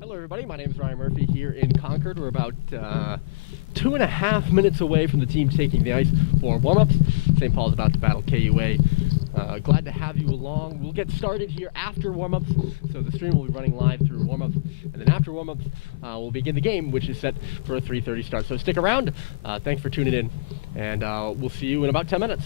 Hello, everybody. My name is Ryan Murphy here in Concord. We're about 2.5 minutes away from the team taking the ice for warm-ups. St. Paul's about to battle KUA. Glad to have you along. We'll get started here after warm-ups, so the stream will be running live through warm-ups, and then after warm-ups, we'll begin the game, which is set for a 3:30 start. So stick around. Thanks for tuning in, and we'll see you in about 10 minutes.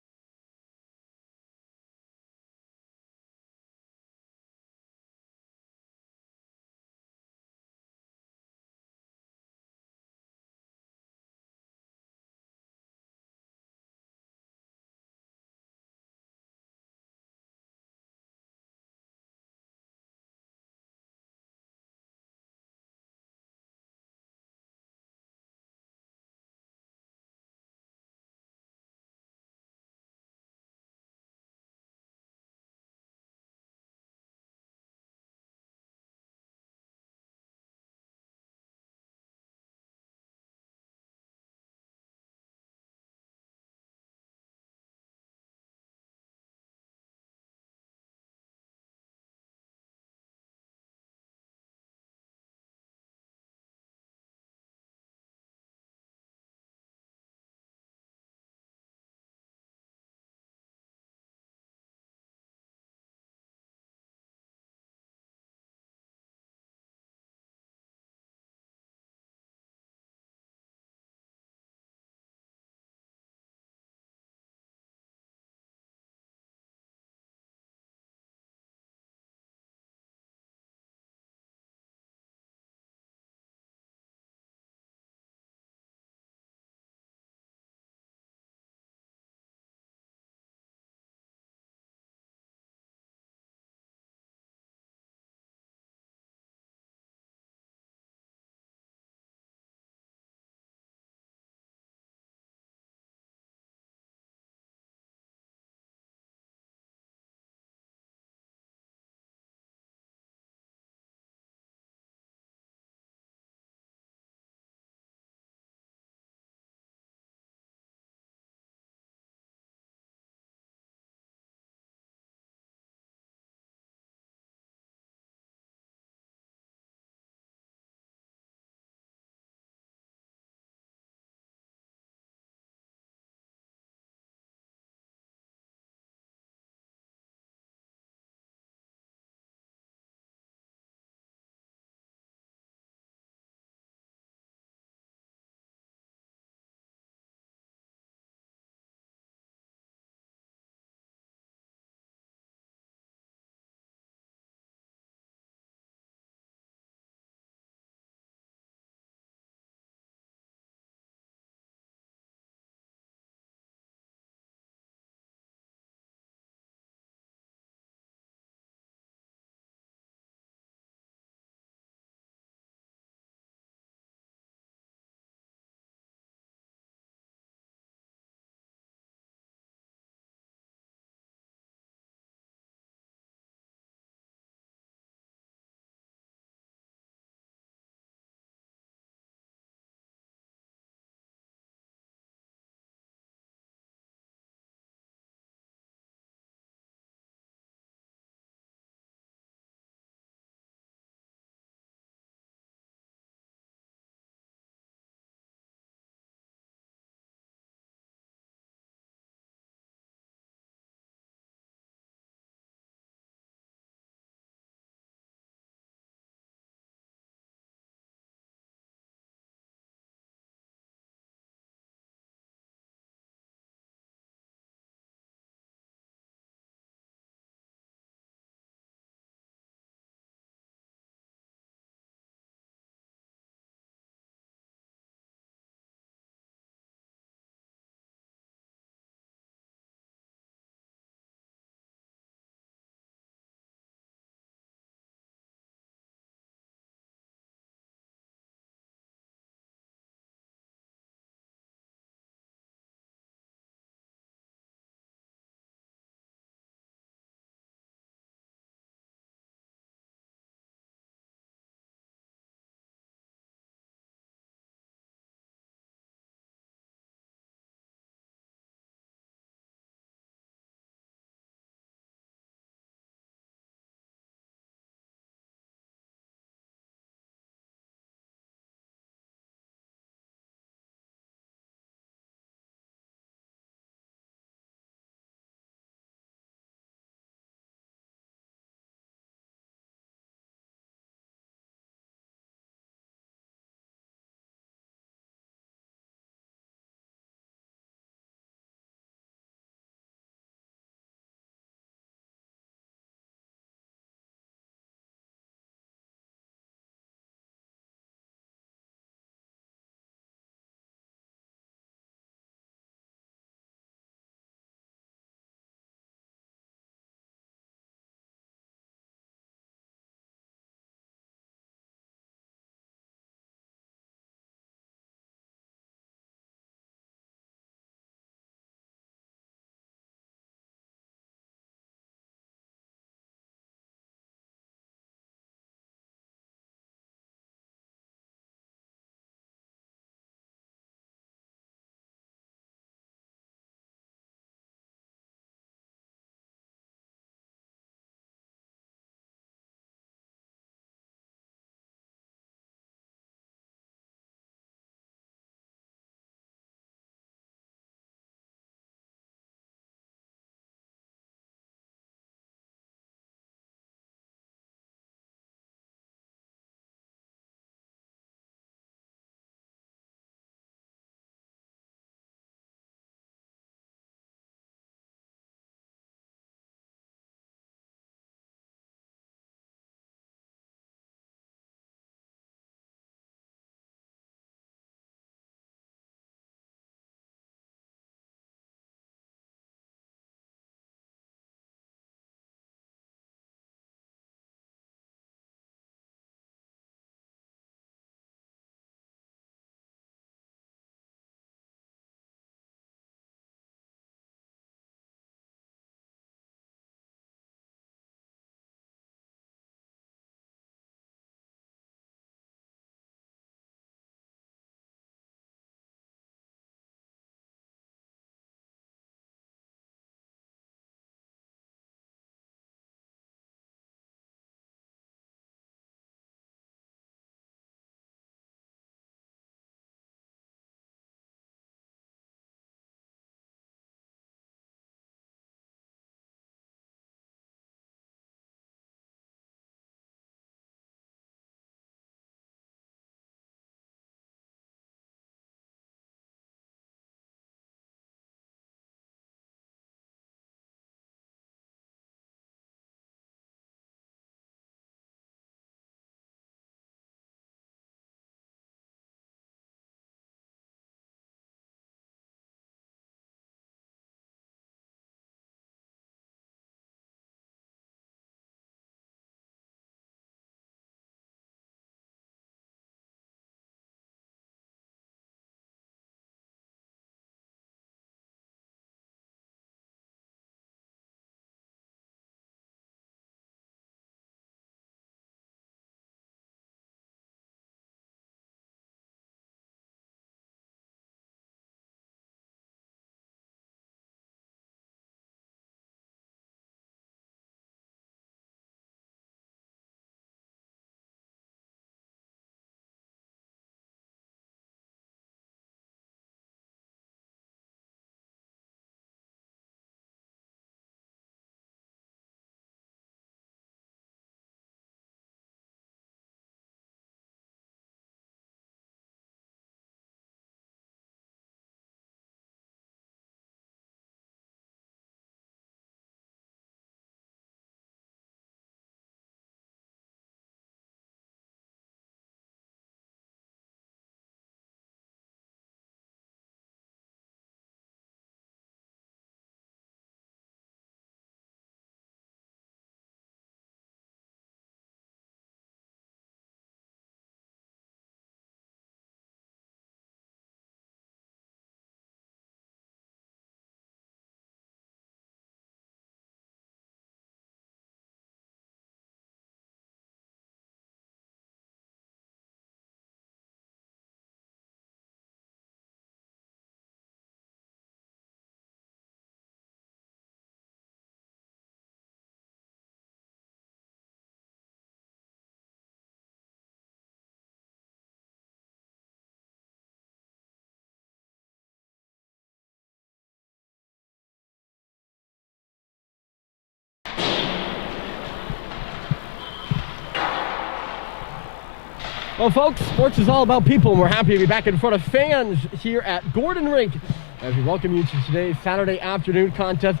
Well, folks, sports is all about people, and we're happy to be back in front of fans here at Gordon Rink as we welcome you to today's Saturday afternoon contest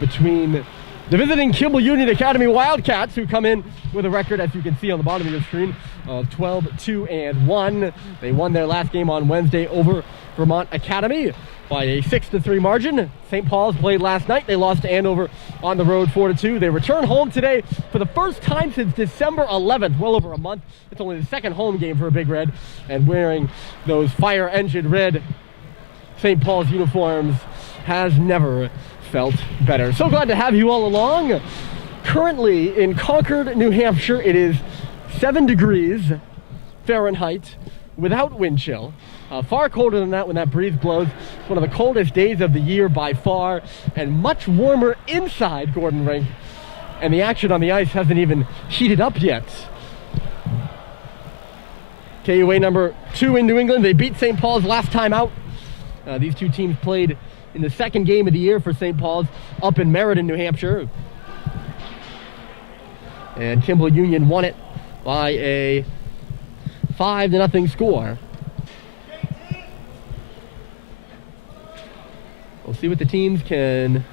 between the visiting Kimball Union Academy Wildcats, who come in with a record, as you can see on the bottom of your screen, of 12-2-1. They won their last game on Wednesday over Vermont Academy by a 6-3 margin. St. Paul's played last night. They lost to Andover on the road 4-2. They return home today for the first time since December 11th, well over a month. It's only the second home game for a Big Red, and wearing those fire engine red St. Paul's uniforms has never felt better. So glad to have you all along. Currently in Concord, New Hampshire, it is 7 degrees Fahrenheit without wind chill. Far colder than that when that breeze blows. It's one of the coldest days of the year by far, and much warmer inside Gordon Rink. And the action on the ice hasn't even heated up yet. KUA number 2 in New England. They beat St. Paul's last time out. These two teams played in the second game of the year for St. Paul's up in Meriden, New Hampshire. And Kimball Union won it by a 5-0 score. We'll see what the teams can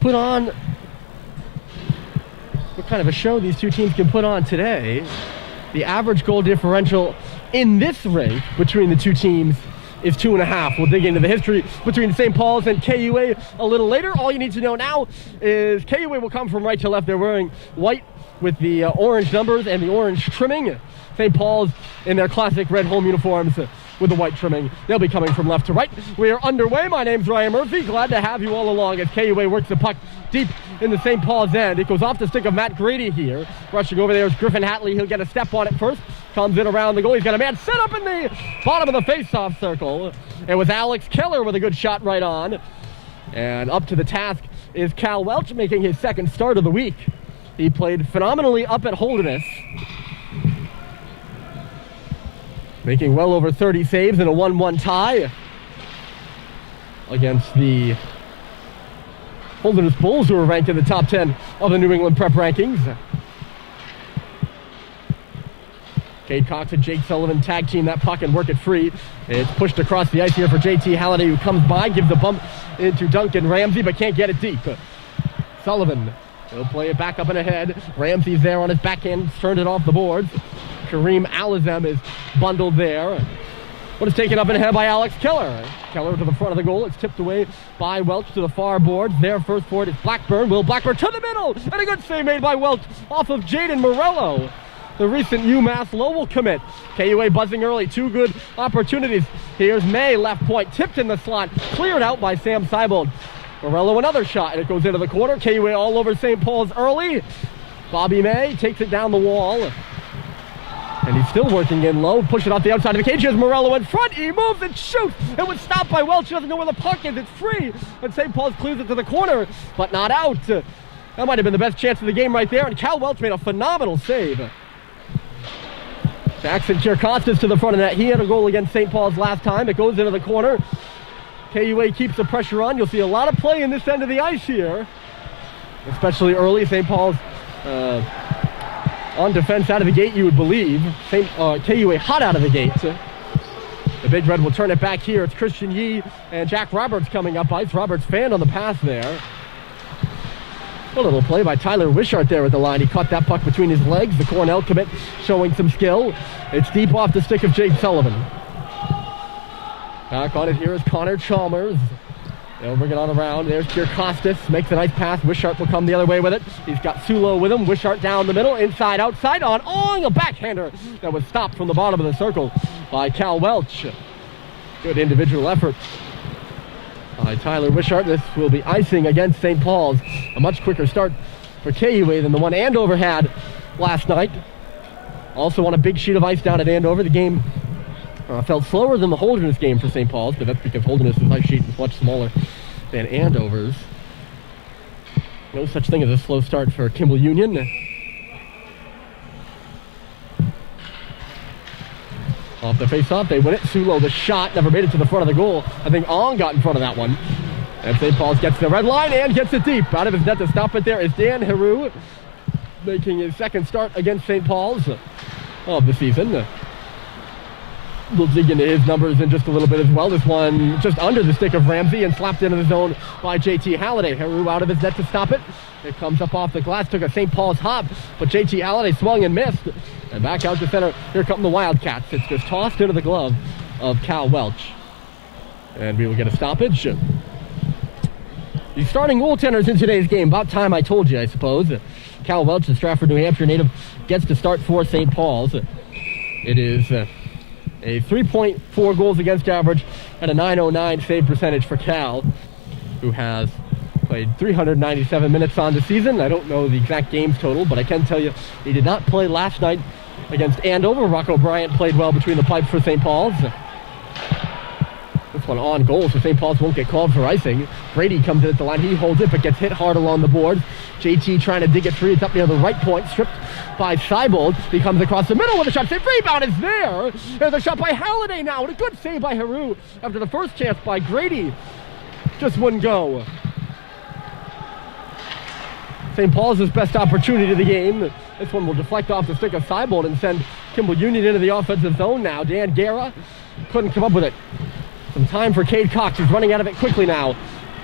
put on, what kind of a show these two teams can put on today. The average goal differential in this rink between the two teams is 2.5. We'll dig into the history between St. Paul's and KUA a little later. All you need to know now is KUA will come from right to left. They're wearing white with the orange numbers and the orange trimming. St. Paul's in their classic red home uniforms with the white trimming. They'll be coming from left to right. We are underway. My name's Ryan Murphy. Glad to have you all along as KUA works the puck deep in the St. Paul's end. It goes off the stick of Matt Grady here. Rushing over there is Griffin Hatley. He'll get a step on it first. Comes in around the goal. He's got a man set up in the bottom of the face-off circle. It was Alex Keller with a good shot right on. And up to the task is Cal Welch, making his second start of the week. He played phenomenally up at Holderness, making well over 30 saves in a 1-1 tie against the Holderness Bulls, who are ranked in the top 10 of the New England Prep rankings. Cade Cox and Jake Sullivan tag team that puck and work it free. It's pushed across the ice here for JT Halliday, who comes by, gives a bump into Duncan Ramsey, but can't get it deep. Sullivan, he'll play it back up and ahead. Ramsey's there on his backhand, turned it off the boards. Kareem Alizem is bundled there. But it's taken up and ahead by Alex Keller. Keller to the front of the goal. It's tipped away by Welch to the far boards. There first for it is Blackburn. Will Blackburn to the middle. And a good save made by Welch off of Jaden Morello, the recent UMass Lowell commit. KUA buzzing early. Two good opportunities. Here's May, left point, tipped in the slot. Cleared out by Sam Seibold. Morello another shot, and it goes into the corner. KUA all over St. Paul's early. Bobby May takes it down the wall. And he's still working in low. Push it off the outside of the cage. Here's Morello in front. He moves and shoots. It was stopped by Welch. He doesn't know where the puck is. It's free. And St. Paul's clears it to the corner, but not out. That might have been the best chance of the game right there. And Cal Welch made a phenomenal save. Jackson Kirkostas to the front of that. He had a goal against St. Paul's last time. It goes into the corner. KUA keeps the pressure on. You'll see a lot of play in this end of the ice here, especially early. St. Paul's on defense out of the gate, you would believe. KUA hot out of the gate. The Big Red will turn it back here. It's Christian Yee and Jack Roberts coming up ice. Roberts fanned on the pass there. A little play by Tyler Wishart there at the line. He caught that puck between his legs. The Cornell commit showing some skill. It's deep off the stick of Jake Sullivan. Back on it here is Connor Chalmers. They'll bring it on around. There's Kirkostas. Makes a nice pass. Wishart will come the other way with it. He's got Sulo with him. Wishart down the middle. Inside, outside on Ong. A backhander that was stopped from the bottom of the circle by Cal Welch. Good individual effort by Tyler Wishart. This will be icing against St. Paul's. A much quicker start for KUA than the one Andover had last night. Also on a big sheet of ice down at Andover. The game felt slower than the Holderness game for St. Paul's, but that's because Holderness' ice sheet is much smaller than Andover's. No such thing as a slow start for Kimball Union. Off the face-off, they win it. Sulo, the shot, never made it to the front of the goal. I think Ong got in front of that one. And St. Paul's gets the red line and gets it deep. Out of his net to stop it there is Dan Heroux. making his second start against St. Paul's of the season. We'll dig into his numbers in just a little bit as well. This one just under the stick of Ramsey and slapped into the zone by JT Halliday. Heru out of his net to stop it. It comes up off the glass, took a St. Paul's hop, but JT Halliday swung and missed. And back out to center. Here come the Wildcats. It's just tossed into the glove of Cal Welch. And we will get a stoppage. The starting goaltenders in today's game. About time I told you, I suppose. Cal Welch, the Stratford, New Hampshire native, gets to start for St. Paul's. It is a 3.4 goals against average and a .909 save percentage for Cal, who has played 397 minutes on the season. I don't know the exact games total, but I can tell you he did not play last night against Andover. Rocco Bryant played well between the pipes for St. Paul's. This one on goal, so St. Paul's won't get called for icing. Brady comes in at the line. He holds it, but gets hit hard along the boards. JT trying to dig it free. It's up near the right point. Stripped by Seibold. He comes across the middle with a shot. Save rebound is there. There's a shot by Halliday now. And a good save by Heru after the first chance by Grady. Just wouldn't go. St. Paul's best opportunity of the game. This one will deflect off the stick of Seibold and send Kimball Union into the offensive zone now. Dan Guerra couldn't come up with it. Some time for Cade Cox. He's running out of it quickly now.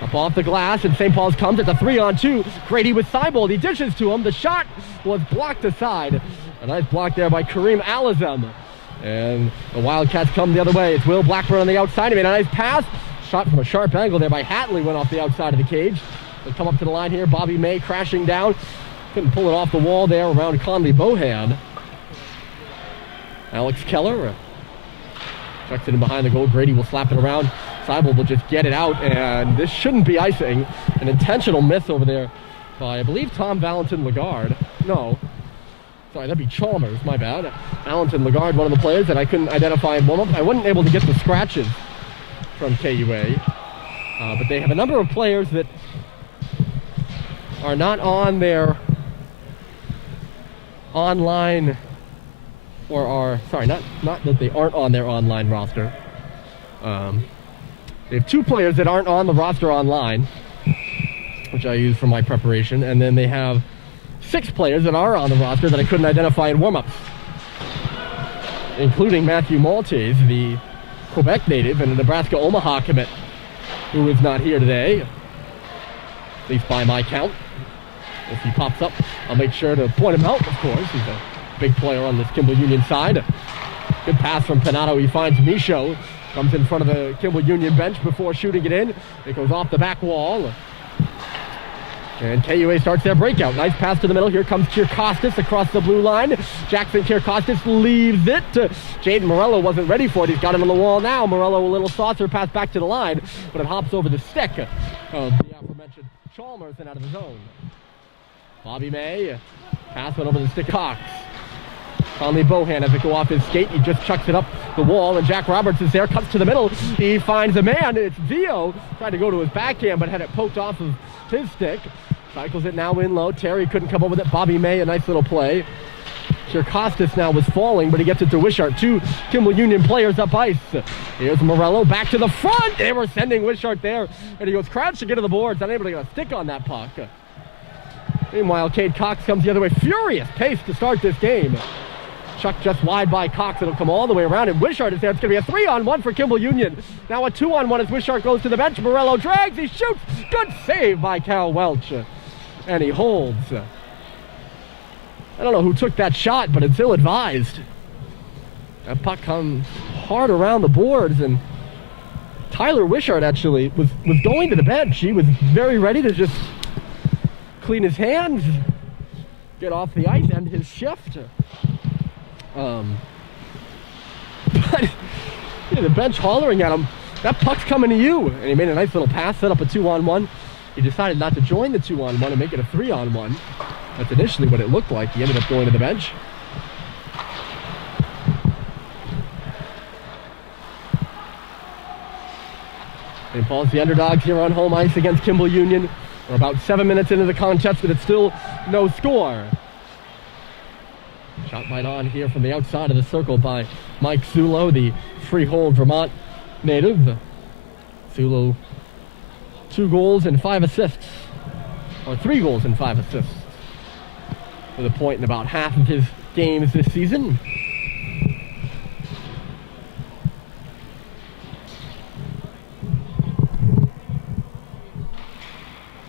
Up off the glass, and St. Paul's comes at the 3-on-2. Grady with Seibold. He dishes to him. The shot was blocked aside. A nice block there by Kareem Alizem. And the Wildcats come the other way. It's Will Blackburn on the outside. He made a nice pass. Shot from a sharp angle there by Hatley. Went off the outside of the cage. They come up to the line here. Bobby May crashing down. Couldn't pull it off the wall there around Conley Bohan. Alex Keller chucks it in behind the goal. Grady will slap it around. Seibold will just get it out, and this shouldn't be icing. An intentional miss over there by, I believe, Tom Valentin Lagarde. No. Sorry, that'd be Chalmers, my bad. Valentin Lagarde, one of the players that I couldn't identify in warm-up. I wasn't able to get the scratches from KUA. But they have a number of players that are not on their online, or are, sorry, not that they aren't on their online roster. They have two players that aren't on the roster online, which I use for my preparation, and then they have 6 players that are on the roster that I couldn't identify in warm-ups, including Matthew Maltese, the Quebec native and a Nebraska Omaha commit, who is not here today, at least by my count. If he pops up, I'll make sure to point him out, of course. He's a big player on this Kimball Union side. Good pass from Panato. He finds Michaud. Comes in front of the Kimball Union bench before shooting it in. It goes off the back wall. And KUA starts their breakout. Nice pass to the middle. Here comes Kierkostas across the blue line. Jackson Kierkostas leaves it. Jaden Morello wasn't ready for it. He's got him on the wall now. Morello, a little saucer pass back to the line, but it hops over the stick of the aforementioned Chalmers and out of the zone. Bobby May, pass went over the stick of Cox. Conley Bohan has it go off his skate. He just chucks it up the wall, and Jack Roberts is there, cuts to the middle. He finds a man. It's Vio. Tried to go to his backhand, but had it poked off of his stick. Cycles it now in low. Terry couldn't come up with it. Bobby May, a nice little play. Kierkostas now was falling, but he gets it to Wishart. 2 Kimball Union players up ice. Here's Morello back to the front. They were sending Wishart there, and he goes crouching into the boards, unable to get a stick on that puck. Meanwhile, Cade Cox comes the other way. Furious pace to start this game. Chuck just wide by Cox. It'll come all the way around, and Wishart is there. It's going to be a 3-on-1 for Kimball Union. Now a 2-on-1 as Wishart goes to the bench. Morello drags. He shoots. Good save by Cal Welch. And he holds. I don't know who took that shot, but it's ill-advised. That puck comes hard around the boards, and Tyler Wishart actually was going to the bench. He was very ready to just clean his hands, get off the ice, end his shift. But yeah, the bench hollering at him, that puck's coming to you. And he made a nice little pass, set up a 2-on-1. He decided not to join the 2-on-1 and make it a 3-on-1. That's initially what it looked like. He ended up going to the bench. St. Paul's the underdogs here on home ice against Kimball Union. We're about 7 minutes into the contest, but it's still no score. Shot right on here from the outside of the circle by Mike Sulo, the Freehold, Vermont native. Sulo, 2 goals and 5 assists. Or 3 goals and 5 assists with a point in about half of his games this season.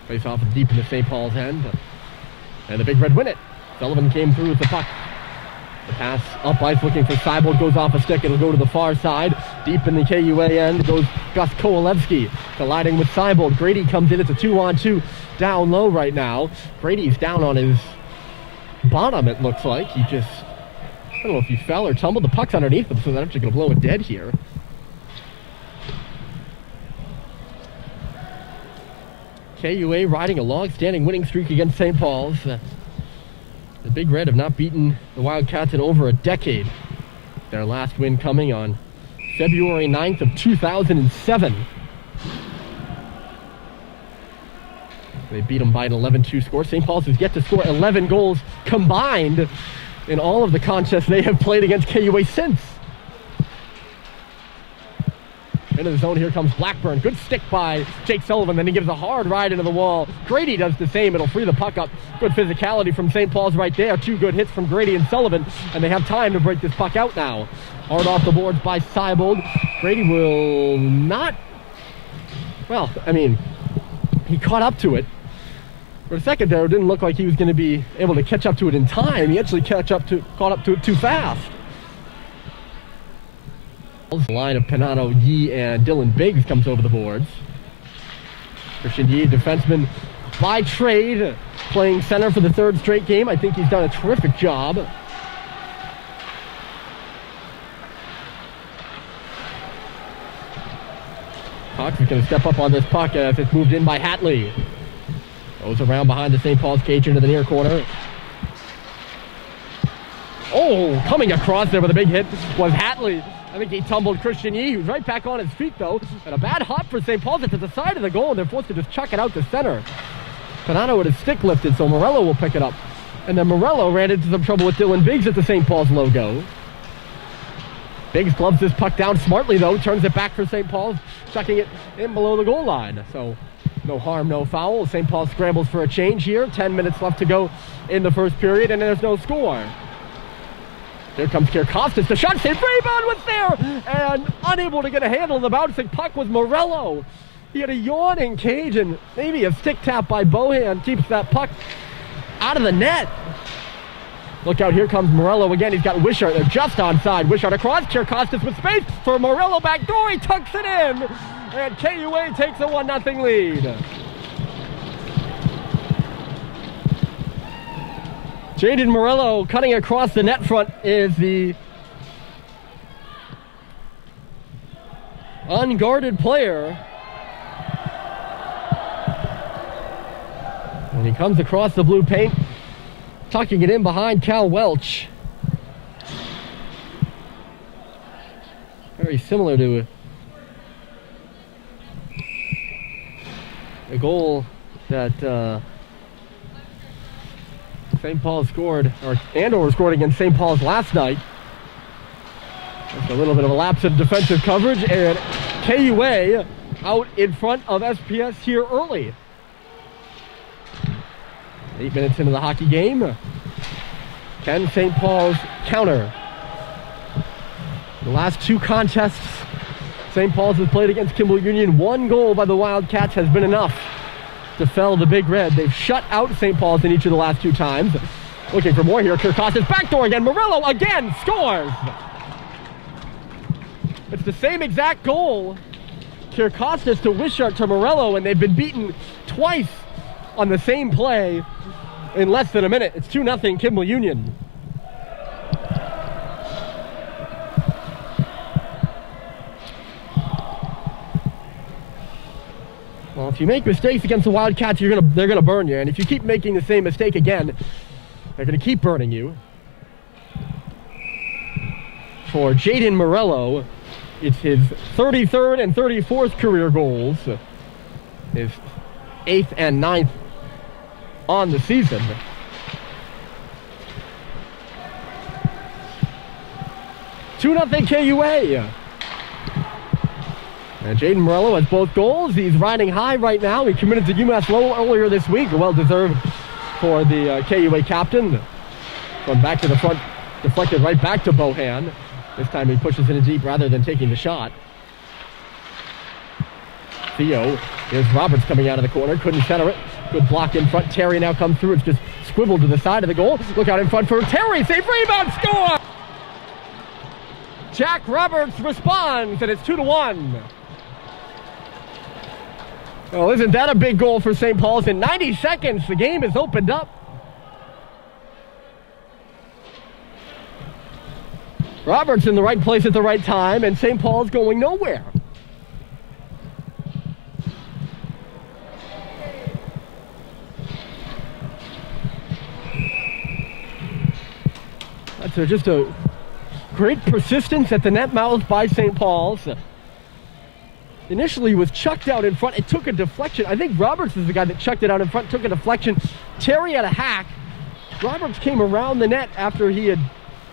Face off deep into St. Paul's end. And the Big Red win it. Sullivan came through with the puck. The pass up ice looking for Seibold, goes off a stick. It'll go to the far side. Deep in the KUA end goes Gus Kowalewski colliding with Seibold. Grady comes in. It's a 2-on-2 down low right now. Grady's down on his bottom, it looks like. He just, I don't know if he fell or tumbled. The puck's underneath him, so they're actually going to blow it dead here. KUA riding a long-standing winning streak against St. Paul's. The Big Red have not beaten the Wildcats in over a decade. Their last win coming on February 9th of 2007. They beat them by an 11-2 score. St. Paul's has yet to score 11 goals combined in all of the contests they have played against KUA since. Into the zone, here comes Blackburn. Good stick by Jake Sullivan, then he gives a hard ride into the wall. Grady does the same. It'll free the puck up. Good physicality from St. Paul's right there. Two good hits from Grady and Sullivan, and they have time to break this puck out now. Hard off the boards by Seibold. Grady will not, well, I mean, he caught up to it. For a second there, it didn't look like he was going to be able to catch up to it in time. He actually caught up to it too fast. The line of Panano, Yee, and Dylan Biggs comes over the boards. Christian Yee, defenseman by trade, playing center for the third straight game. I think he's done a terrific job. Cox is going to step up on this puck as it's moved in by Hatley. Goes around behind the St. Paul's cage into the near corner. Oh, coming across there with a big hit was Hatley. I think he tumbled Christian Yee, who's right back on his feet, though. And a bad hop for St. Paul's. It's at the side of the goal, and they're forced to just chuck it out to center. Panano with his stick lifted, so Morello will pick it up. And then Morello ran into some trouble with Dylan Biggs at the St. Paul's logo. Biggs gloves this puck down smartly, though. Turns it back for St. Paul's, chucking it in below the goal line. So no harm, no foul. St. Paul scrambles for a change here. 10 minutes left to go in the first period, and there's no score. Here comes Kirkostas. The shot save. Rebound was there. And unable to get a handle on the bouncing puck was Morello. He had a yawning cage, and maybe a stick tap by Bohan keeps that puck out of the net. Look out, here comes Morello again. He's got Wishart. They're just onside. Wishart across. Kirkostas with space for Morello. Back door. He tucks it in. And KUA takes a 1-0 lead. Jaden Morello cutting across the net front is the unguarded player. And he comes across the blue paint, tucking it in behind Cal Welch. Very similar to a goal that St. Paul scored, or Andover scored against St. Paul's last night. Just a little bit of a lapse in defensive coverage, and KUA out in front of SPS here early. 8 minutes into the hockey game. Can St. Paul's counter? The last two contests St. Paul's has played against Kimball Union, 1 goal by the Wildcats has been enough to fell the Big Red. They've shut out St. Paul's in each of the last 2 times. Looking for more here. Kirkostas backdoor again. Morello again scores. It's the same exact goal. Kirkostas to Wishart to Morello, and they've been beaten twice on the same play in less than a minute. It's 2-0 Kimball Union. Well, if you make mistakes against the Wildcats, they're gonna burn you, and if you keep making the same mistake again, they're gonna keep burning you. For Jaden Morello, it's his 33rd and 34th career goals, his 8th and 9th on the season. $2-0 KUA. And Jaden Morello has both goals. He's riding high right now. He committed to UMass Lowell earlier this week. Well deserved for the KUA captain. Going back to the front, deflected right back to Bohan. This time he pushes it in deep rather than taking the shot. Theo, here's Roberts coming out of the corner, couldn't center it. Good block in front. Terry now comes through. It's just squiveled to the side of the goal. Look out in front for Terry. Safe rebound, score! Jack Roberts responds, and it's 2-1. Well, isn't that a big goal for St. Paul's? In 90 seconds, the game is opened up. Roberts in the right place at the right time, and St. Paul's going nowhere. That's just a great persistence at the net mouth by St. Paul's. Initially was chucked out in front. It took a deflection. I think Roberts is the guy that chucked it out in front, took a deflection. Terry had a hack. Roberts came around the net after he had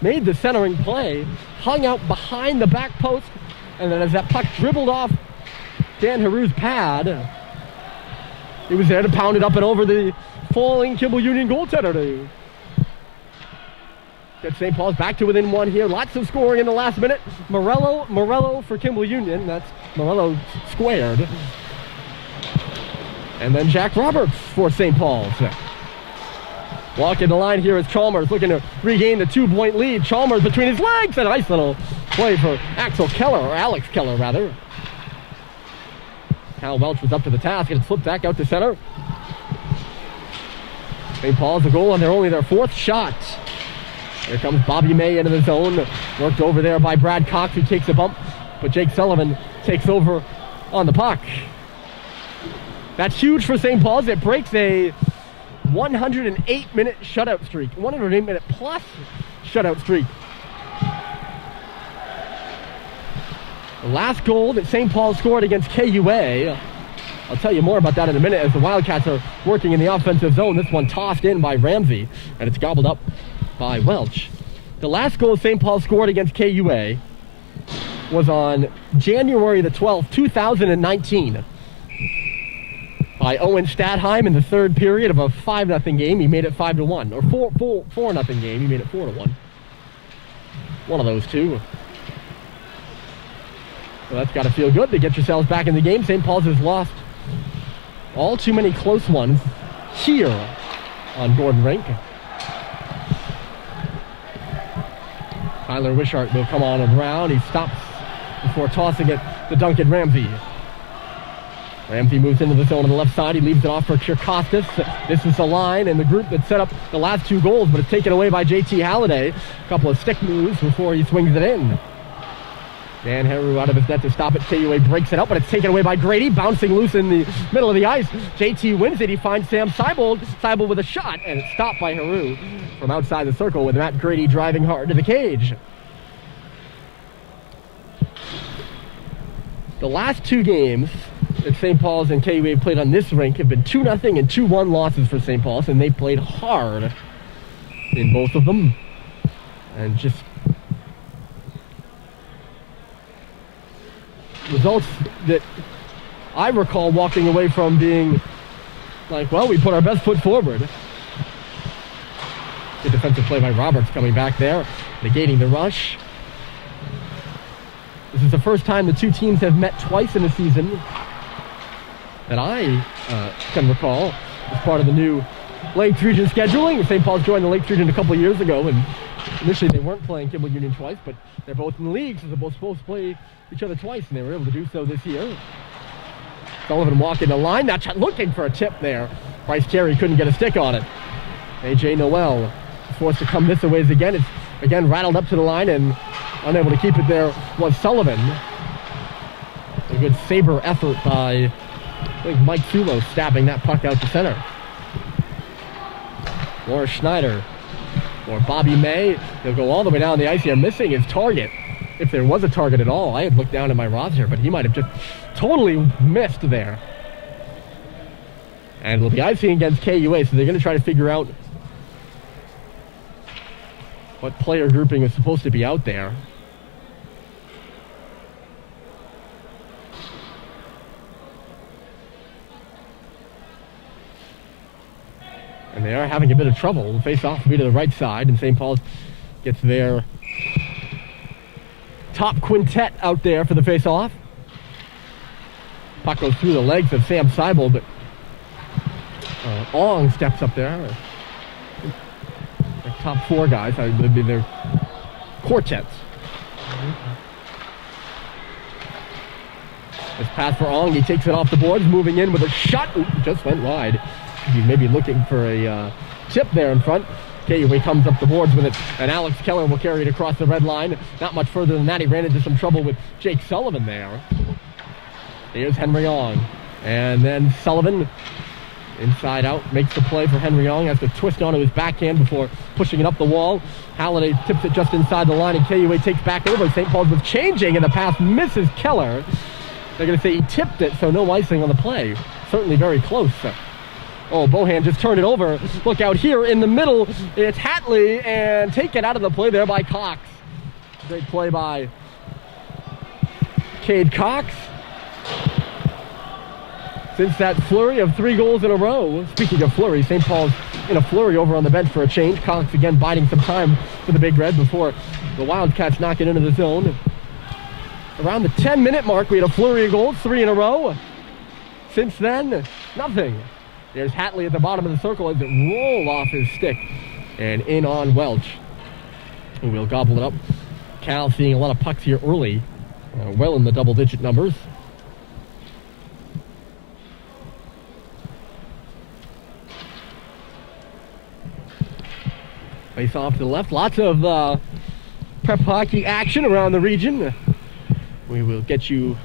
made the centering play, hung out behind the back post, and then as that puck dribbled off Dan Heroux's pad, he was there to pound it up and over the falling Kimball Union goaltender to get St. Paul's back to within one here. Lots of scoring in the last minute. Morello for Kimball Union. That's Morello squared. And then Jack Roberts for St. Paul's. Walking the line here is Chalmers looking to regain the 2-point lead. Chalmers between his legs. A nice little play for Alex Keller rather. Cal Welch was up to the task and it slipped back out to center. St. Paul's a goal on only their fourth shot. Here comes Bobby May into the zone. Worked over there by Brad Cox, who takes a bump, but Jake Sullivan takes over on the puck. That's huge for St. Paul's. It breaks a 108-minute shutout streak. 108-minute plus shutout streak. The last goal that St. Paul scored against KUA. I'll tell you more about that in a minute as the Wildcats are working in the offensive zone. This one tossed in by Ramsey, and it's gobbled up by Welch. The last goal St. Paul scored against KUA was on January the 12th, 2019. By Owen Stadheim in the third period of a 5-0 game. He made it 5-1. Or 4-0 game. He made it 4-1. One of those two. So that's got to feel good to get yourselves back in the game. St. Paul's has lost all too many close ones here on Gordon Rink. Tyler Wishart will come on around. He stops before tossing it to Duncan Ramsey. Ramsey moves into the zone on the left side. He leaves it off for Kirkostas. This is the line and the group that set up the last two goals, but it's taken away by JT Halliday. A couple of stick moves before he swings it in. Dan Heroux out of his net to stop it. KUA breaks it up, but it's taken away by Grady, bouncing loose in the middle of the ice. JT wins it. He finds Sam Seibold. Seibold with a shot, and it's stopped by Heroux from outside the circle with Matt Grady driving hard to the cage. The last two games that St. Paul's and KUA played on this rink have been 2-0 and 2-1 losses for St. Paul's, and they played hard in both of them. And just results that I recall walking away from being like, well, we put our best foot forward. Good defensive play by Roberts coming back there, negating the rush. This is the first time the two teams have met twice in a season that I can recall as part of the new Lakes Region scheduling. St. Paul's joined the Lakes Region a couple years ago, and initially they weren't playing Kimball Union twice, but they're both in the league, so they're both supposed to play each other twice, and they were able to do so this year. Sullivan walking the line, not looking for a tip there. Bryce Terry couldn't get a stick on it. A.J. Noel forced to come this a ways again. It's again rattled up to the line, and unable to keep it there was Sullivan. A good saber effort by, I think, Mike Sulo stabbing that puck out to center. Morris Schneider or Bobby May. He'll go all the way down the ice here, missing his target. If there was a target at all, I had looked down at my roster, but he might have just totally missed there. And we'll be icing against KUA, so they're going to try to figure out what player grouping is supposed to be out there. And they are having a bit of trouble. Face off to be to the right side, and St. Paul's gets their top quintet out there for the face-off. Puck goes through the legs of Sam Seibel, but Ong steps up there. Their top four guys, would be their quartets. This pass for Ong, he takes it off the boards, moving in with a shot. Ooh, just went wide. He's maybe looking for a tip there in front. KUA comes up the boards with it, and Alex Keller will carry it across the red line. Not much further than that. He ran into some trouble with Jake Sullivan there. Here's Henry Ong. And then Sullivan, inside out, makes the play for Henry Ong. Has to twist onto his backhand before pushing it up the wall. Halliday tips it just inside the line, and KUA takes back over. St. Paul's was changing, and the pass misses Keller. They're going to say he tipped it, so no icing on the play. Certainly very close. Oh, Bohan just turned it over. Look out here in the middle. It's Hatley, and taken out of the play there by Cox. Great play by Cade Cox. Since that flurry of 3 goals in a row. Speaking of flurry, St. Paul's in a flurry over on the bench for a change. Cox again biding some time for the Big Red before the Wildcats knock it into the zone. Around the 10-minute mark, we had a flurry of goals, 3 in a row. Since then, nothing. There's Hatley at the bottom of the circle as it roll off his stick and in on Welch, who will gobble it up. Cal seeing a lot of pucks here early, well in the double-digit numbers. Face off to the left. Lots of prep hockey action around the region. We will get you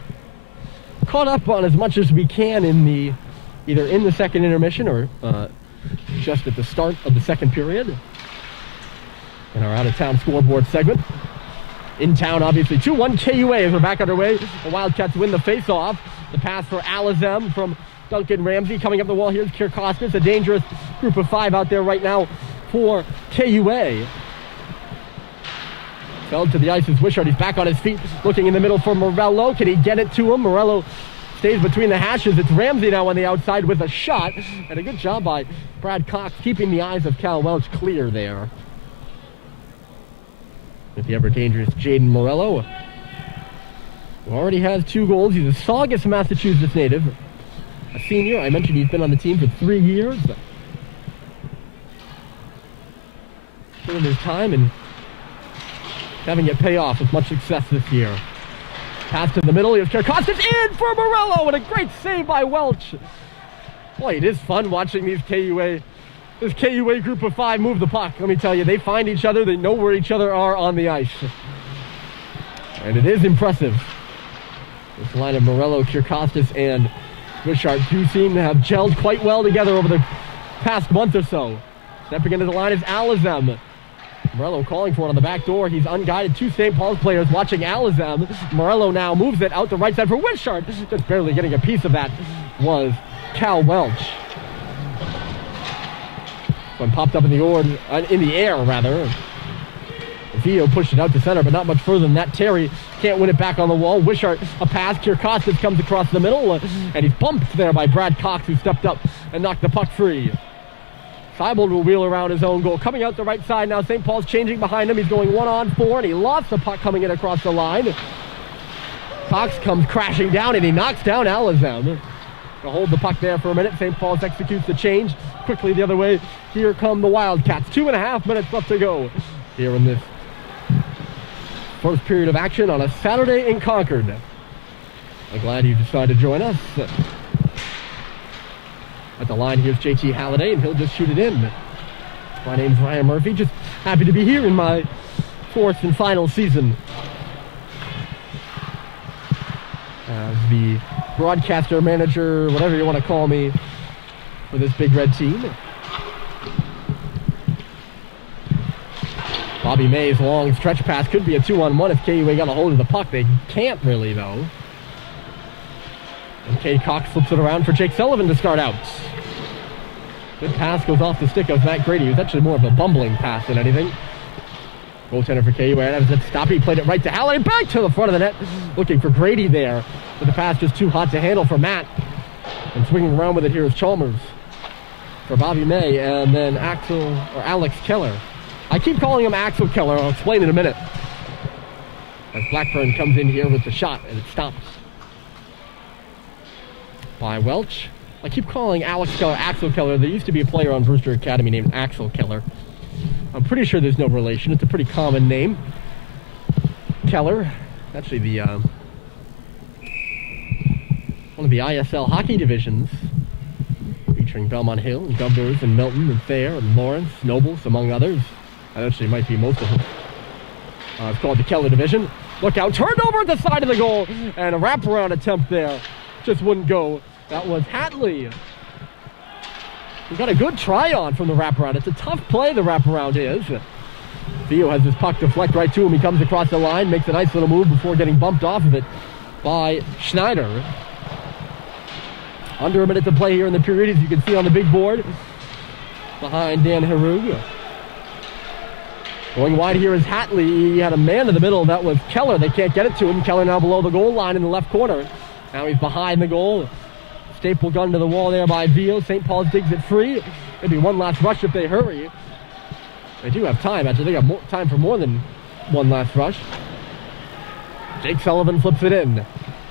caught up on as much as we can in the either in the second intermission or just at the start of the second period in our out-of-town scoreboard segment. In town, obviously, 2-1 KUA as we're back underway. The Wildcats win the face-off. The pass for Alizem from Duncan Ramsey. Coming up the wall, here's Kirkostas, a dangerous group of 5 out there right now for KUA. Fell to the ice is Wishart. He's back on his feet, looking in the middle for Morello. Can he get it to him? Morello stays between the hashes. It's Ramsey now on the outside with a shot. And a good job by Brad Cox keeping the eyes of Cal Welch clear there. With the ever-dangerous Jaden Morello, who already has 2 goals. He's a Saugus, Massachusetts native. A senior. I mentioned he's been on the team for 3 years. Put in his time and having it pay off with much success this year. Pass to the middle. Here's Kirkostas in for Morello, and a great save by Welch. Boy, it is fun watching this KUA group of 5 move the puck. Let me tell you, they find each other. They know where each other are on the ice. And it is impressive. This line of Morello, Kirkostas, and Wishart do seem to have gelled quite well together over the past month or so. Stepping into the line is Alizem. Morello calling for it on the back door. He's unguided. 2 St. Paul's players watching Alizem. Morello now moves it out the right side for Wishart. Just barely getting a piece of that was Cal Welch. One popped up in the air rather. Vio pushed it out to center, but not much further than that. Terry can't win it back on the wall. Wishart, a pass. Kirkostas comes across the middle, and he's bumped there by Brad Cox, who stepped up and knocked the puck free. Seibold will wheel around his own goal. Coming out the right side now. St. Paul's changing behind him. He's going 1-on-4, and he lost the puck coming in across the line. Cox comes crashing down, and he knocks down Alizem. To hold the puck there for a minute. St. Paul's executes the change quickly the other way. Here come the Wildcats. 2.5 minutes left to go here in this first period of action on a Saturday in Concord. I'm glad you decided to join us. At the line, here's JT Halliday, and he'll just shoot it in. My name's Ryan Murphy. Just happy to be here in my 4th and final season as the broadcaster, manager, whatever you want to call me, for this Big Red team. Bobby May's long stretch pass could be a 2-on-1 if KUA got a hold of the puck. They can't really, though. And Cade Cox flips it around for Jake Sullivan to start out. Good pass goes off the stick of Matt Grady. It was actually more of a bumbling pass than anything. Goaltender for KUA. That was a stop. He played it right to Halliday. Back to the front of the net. Looking for Grady there. But the pass just too hot to handle for Matt. And swinging around with it here is Chalmers. for Bobby May, and then Alex Keller. I keep calling him Axel Keller. I'll explain in a minute. As Blackburn comes in here with the shot, and it stops by Welch. I keep calling Alex Keller Axel Keller. There used to be a player on Brewster Academy named Axel Keller. I'm pretty sure there's no relation. It's a pretty common name. Keller, actually the one of the ISL hockey divisions, featuring Belmont Hill and Governors and Milton and Thayer and Lawrence, Nobles, among others. That actually might be most of them. It's called the Keller division. Look out, turned over at the side of the goal, and a wraparound attempt there. Just wouldn't go. That was Hatley. We got a good try on from the wraparound. It's a tough play, the wraparound is. Theo has his puck deflect right to him. He comes across the line, makes a nice little move before getting bumped off of it by Schneider. Under a minute to play here in the period, as you can see on the big board behind Dan Herug. Going wide here is Hatley. He had a man in the middle. That was Keller. They can't get it to him. Keller now below the goal line in the left corner. Now he's behind the goal. Staple gun to the wall there by Veal. St. Paul's digs it free. Maybe one last rush if they hurry. They do have time. Actually, they got time for more than one last rush. Jake Sullivan flips it in.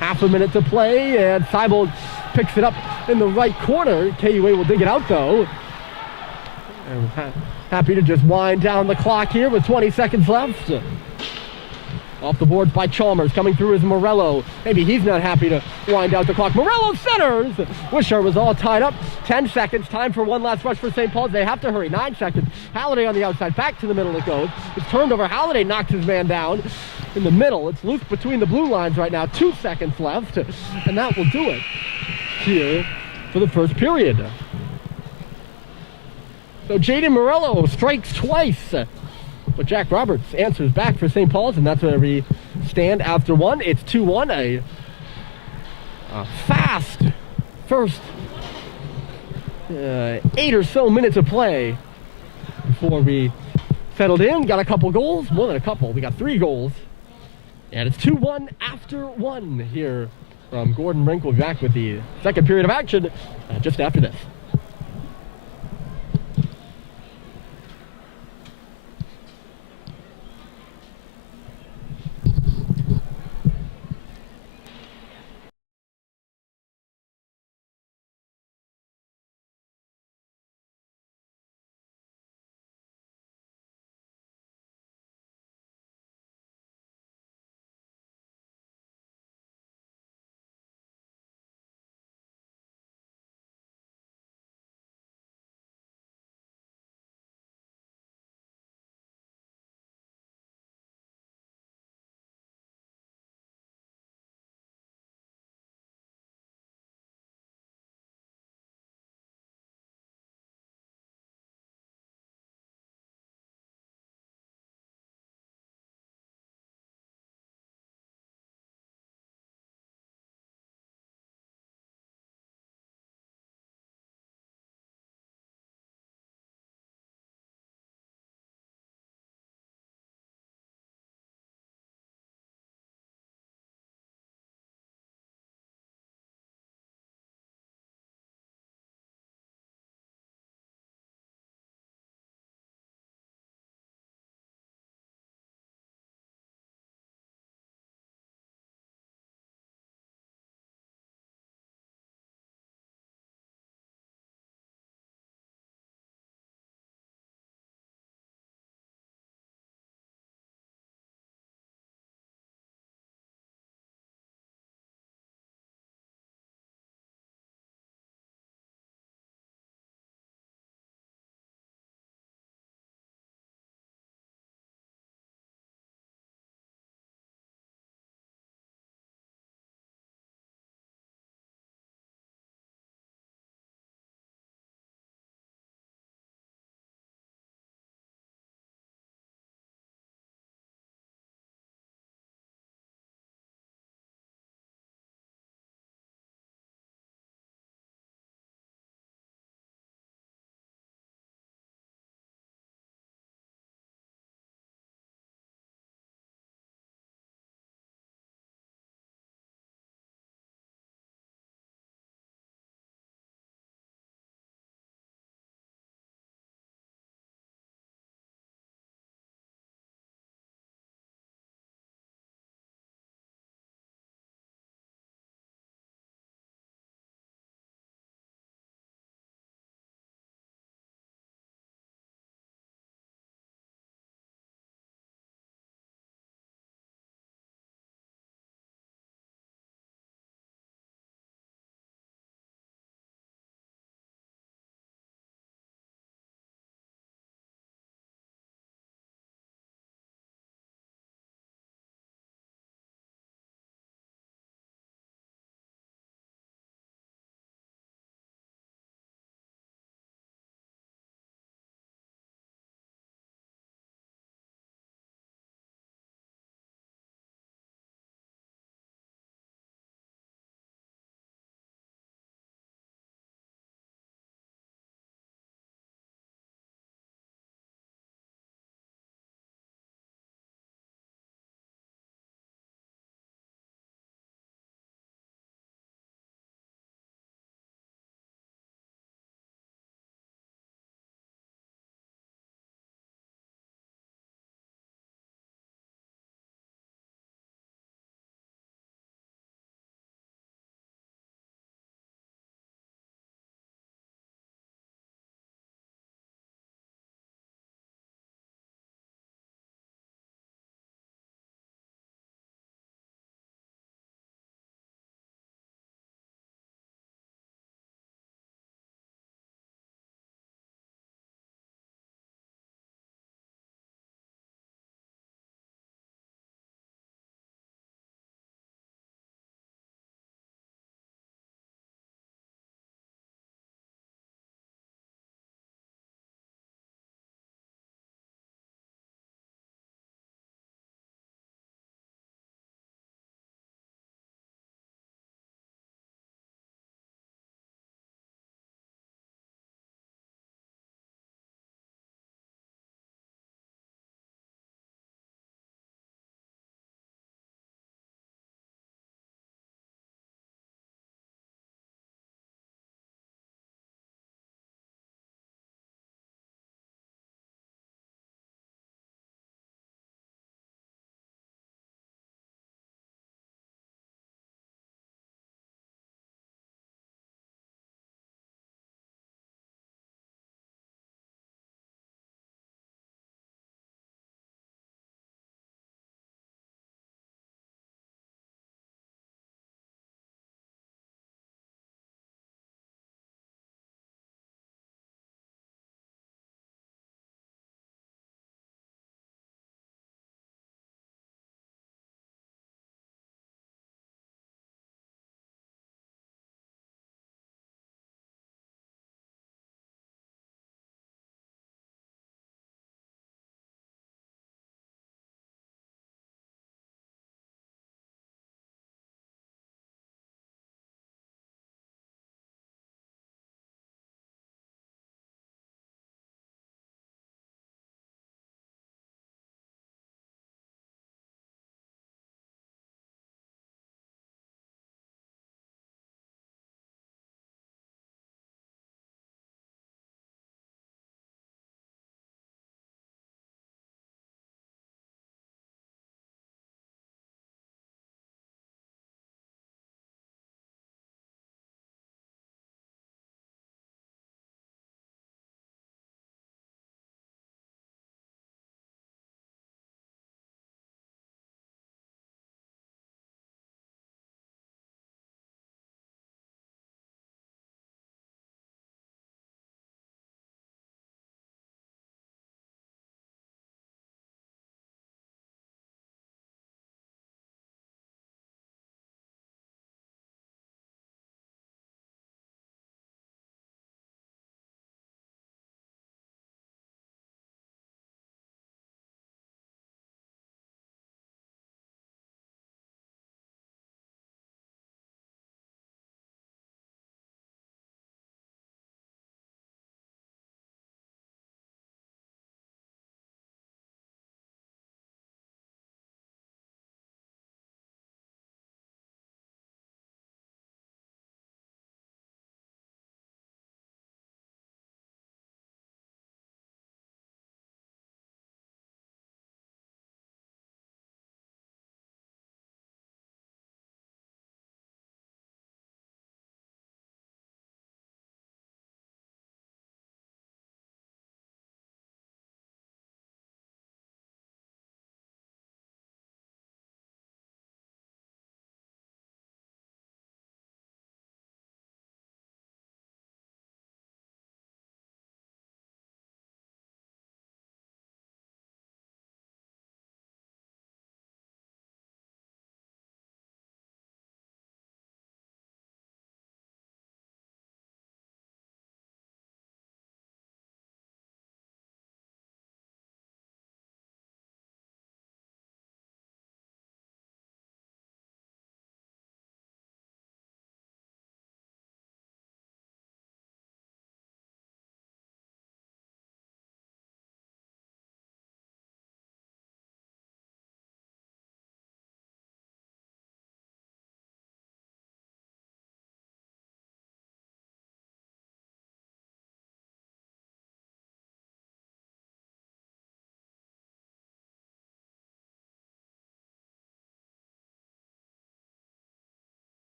Half a minute to play, and Seibold picks it up in the right corner. KUA will dig it out, though. And happy to just wind down the clock here with 20 seconds left. Off the boards by Chalmers. Coming through is Morello. Maybe he's not happy to wind out the clock. Morello centers! Wisher was all tied up. 10 seconds. Time for one last rush for St. Paul's. They have to hurry. 9 seconds. Halliday on the outside. Back to the middle it goes. It's turned over. Halliday knocks his man down in the middle. It's loose between the blue lines right now. 2 seconds left. And that will do it here for the first period. So Jaden Morello strikes twice. But Jack Roberts answers back for St. Paul's, and that's where we stand after one. It's 2-1, a fast first 8 or so minutes of play before we settled in. Got a couple goals, more than a couple. We got 3 goals, and it's 2-1 after 1 here from Gordon Rink. We'll be back with the second period of action just after this.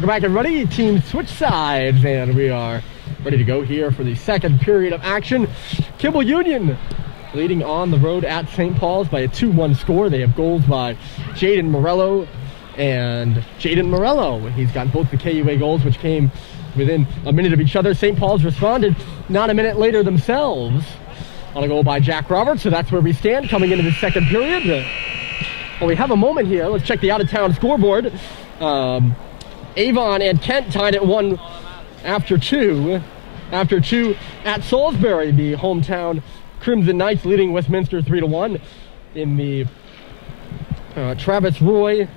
Welcome back, everybody. Team switch sides, and we are ready to go here for the second period of action. Kimball Union leading on the road at St. Paul's by a 2-1 score. They have goals by Jaden Morello and Jaden Morello. He's got both the KUA goals, which came within a minute of each other. St. Paul's responded not a minute later themselves on a goal by Jack Roberts, so that's where we stand coming into the second period. Well, we have a moment here. Let's check the out-of-town scoreboard. Avon and Kent tied at 1 after 2. After 2 at Salisbury, the hometown Crimson Knights leading Westminster 3-1 in the Travis Roy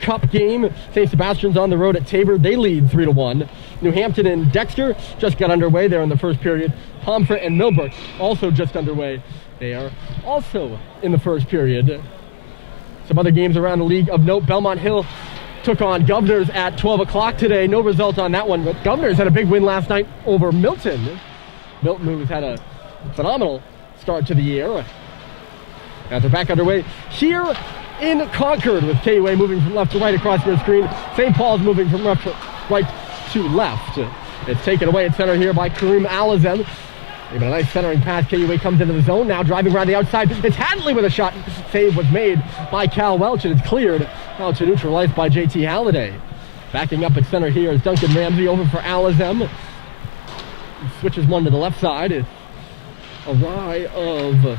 Cup game. St. Sebastian's on the road at Tabor. They lead 3-1. New Hampton and Dexter just got underway there in the first period. Pomfret and Millbrook also just underway. They are also in the first period. Some other games around the league of note. Belmont Hill took on Governors at 12 o'clock today. No result on that one, but Governors had a big win last night over Milton. Milton, who's had a phenomenal start to the year. Now they're back underway here in Concord with KUA moving from left to right across your screen. St. Paul's moving from left to right to left. It's taken away at center here by Kareem Alazem. Even a nice centering pass. KUA comes into the zone now, driving around the outside. It's Hadley with a shot. Save was made by Cal Welch, and it's cleared out to neutralized by JT Halliday. Backing up at center here is Duncan Ramsey over for Alazem. He switches one to the left side. It's a rye of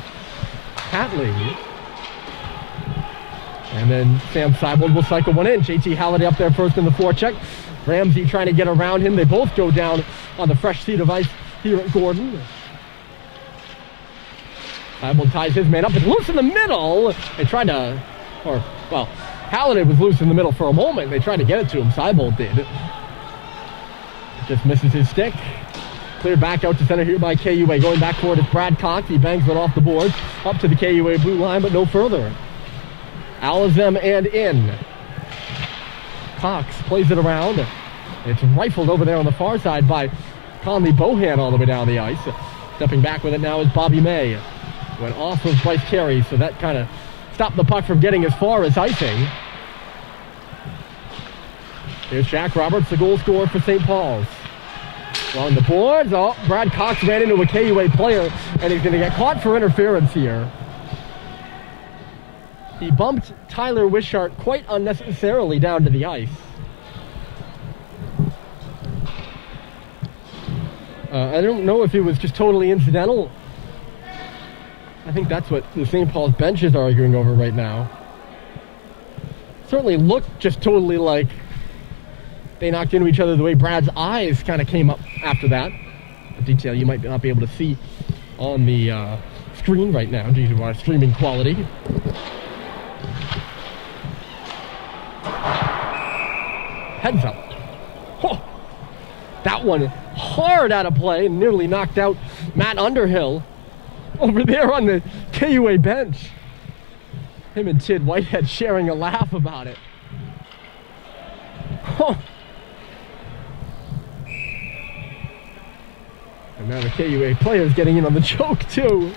Hadley. And then Sam Seibold will cycle one in. JT Halliday up there first in the forecheck. Ramsey trying to get around him. They both go down on the fresh seat of ice here at Gordon. Seibold ties his man up. It's loose in the middle. They tried to, Halliday was loose in the middle for a moment. They tried to get it to him. Seibold did. It just misses his stick. Cleared back out to center here by KUA. Going back forward is Brad Cox. He bangs it off the board. Up to the KUA blue line, but no further. Alazem and in. Cox plays it around. It's rifled over there on the far side by Conley Bohan all the way down the ice. Stepping back with it now is Bobby May. Went off of Bryce Carey, so that kind of stopped the puck from getting as far as icing. Here's Jack Roberts, the goal scorer for St. Paul's. Along the boards, Brad Cox ran into a KUA player, and he's going to get caught for interference here. He bumped Tyler Wishart quite unnecessarily down to the ice. I don't know if it was just totally incidental. I think that's what the St. Paul's bench is arguing over right now. Certainly looked just totally like they knocked into each other the way Brad's eyes kind of came up after that. A detail you might not be able to see on the screen right now due to our streaming quality. Heads up. Oh, that one hard out of play and nearly knocked out Matt Underhill over there on the KUA bench. Him and Tid Whitehead sharing a laugh about it. Oh. And now the KUA players getting in on the joke too.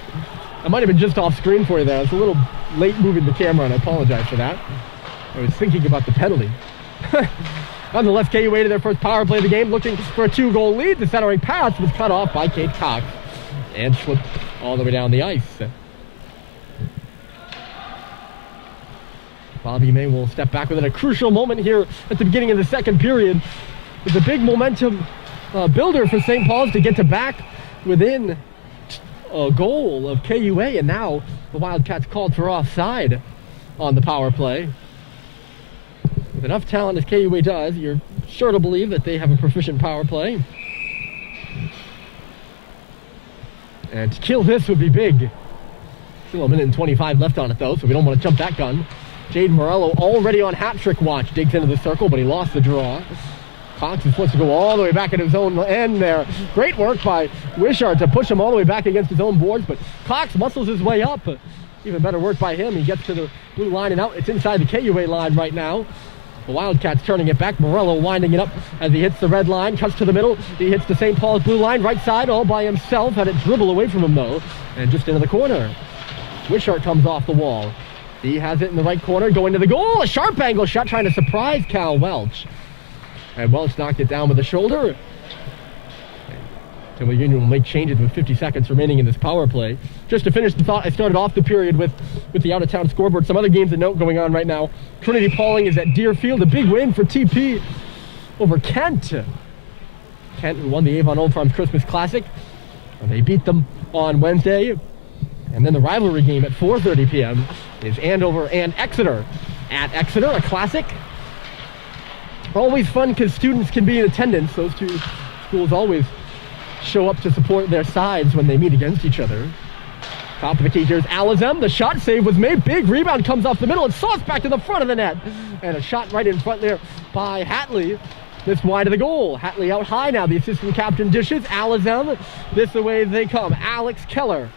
I might have been just off screen for you there. I was a little late moving the camera and I apologize for that. I was thinking about the penalty. Nonetheless, KUA to their first power play of the game, looking for a 2-goal lead. The centering pass was cut off by Kate Cox and slipped all the way down the ice. Bobby May will step back with it. A crucial moment here at the beginning of the second period. It's a big momentum builder for St. Paul's to get to back within a goal of KUA, and now the Wildcats called for offside on the power play. With enough talent as KUA does, you're sure to believe that they have a proficient power play. And to kill this would be big. Still a minute and 25 left on it though, so we don't want to jump that gun. Jaden Morello already on hat-trick watch, digs into the circle, but he lost the draw. Cox is supposed to go all the way back at his own end there. Great work by Wishart to push him all the way back against his own boards, but Cox muscles his way up. Even better work by him. He gets to the blue line and out. It's inside the KUA line right now. The Wildcats turning it back. Morello winding it up as he hits the red line, cuts to the middle. He hits the St. Paul's blue line, right side, all by himself. Had it dribble away from him though, and just into the corner. Wishart comes off the wall. He has it in the right corner, going to the goal. A sharp angle shot trying to surprise Cal Welch. And Welch knocked it down with the shoulder. Kimball Union will make changes with 50 seconds remaining in this power play. Just to finish the thought, I started off the period with the out-of-town scoreboard. Some other games to note going on right now. Trinity Pauling is at Deerfield, a big win for TP over Kent. Kent, who won the Avon Old Farms Christmas Classic. They beat them on Wednesday. And then the rivalry game at 4:30 p.m. is Andover and Exeter. At Exeter, a classic. Always fun because students can be in attendance. Those two schools always show up to support their sides when they meet against each other. Top of the key, here's Alizem. The shot save was made. Big rebound comes off the middle. It's sauced back to the front of the net. And a shot right in front there by Hatley. This wide of the goal. Hatley out high now. The assistant captain dishes. Alizem. This the way they come. Alex Keller.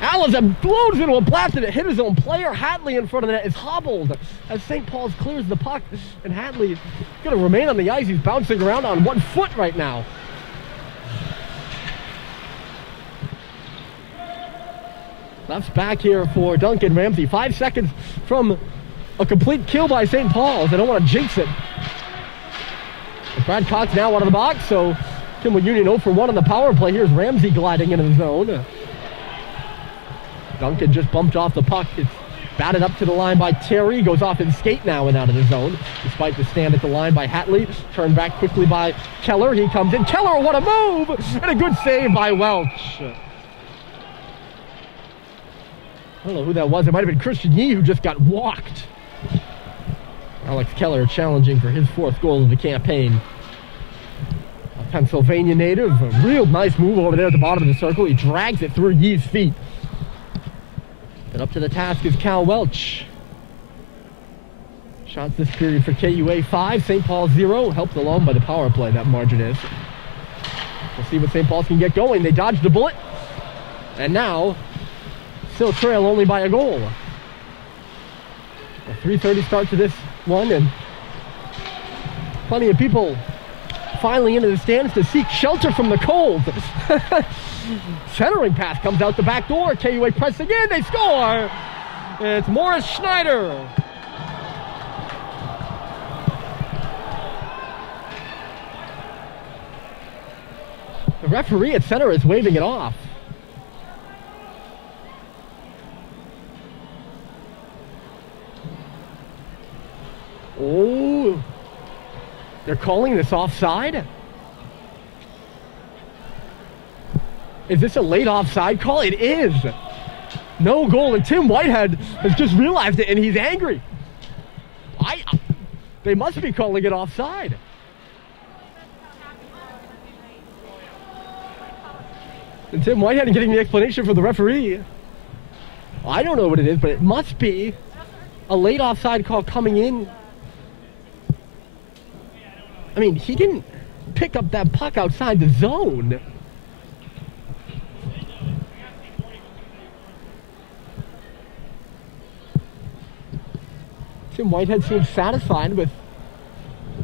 Alizem blows into a blast and it hit his own player. Hatley in front of the net is hobbled as St. Paul's clears the puck. And Hatley going to remain on the ice. He's bouncing around on 1 foot right now. Left's back here for Duncan Ramsey. 5 seconds from a complete kill by St. Paul's. They don't want to jinx it. Brad Cox now out of the box, so Kimball Union 0 for 1 on the power play. Here's Ramsey gliding into the zone. Duncan just bumped off the puck. It's batted up to the line by Terry. Goes off his skate now and out of the zone, despite the stand at the line by Hatley. Turned back quickly by Keller. He comes in. Keller, what a move! And a good save by Welch. I don't know who that was. It might have been Christian Yee who just got walked. Alex Keller challenging for his 4th goal of the campaign. A Pennsylvania native. A real nice move over there at the bottom of the circle. He drags it through Yee's feet. And up to the task is Cal Welch. Shots this period for KUA 5, St. Paul 0. Helped along by the power play, that margin is. We'll see what St. Paul's can get going. They dodged a bullet. And now, still trail only by a goal. A 3:30 start to this one, and plenty of people filing into the stands to seek shelter from the cold. Centering pass comes out the back door. KUA pressing in. They score. It's Morris Schneider. The referee at center is waving it off. Oh, they're calling this offside? Is this a late offside call? It is. No goal, and Tim Whitehead has just realized it, and he's angry. They must be calling it offside. And Tim Whitehead getting the explanation from the referee. I don't know what it is, but it must be a late offside call coming in. I mean, he didn't pick up that puck outside the zone. Tim Whitehead seems satisfied with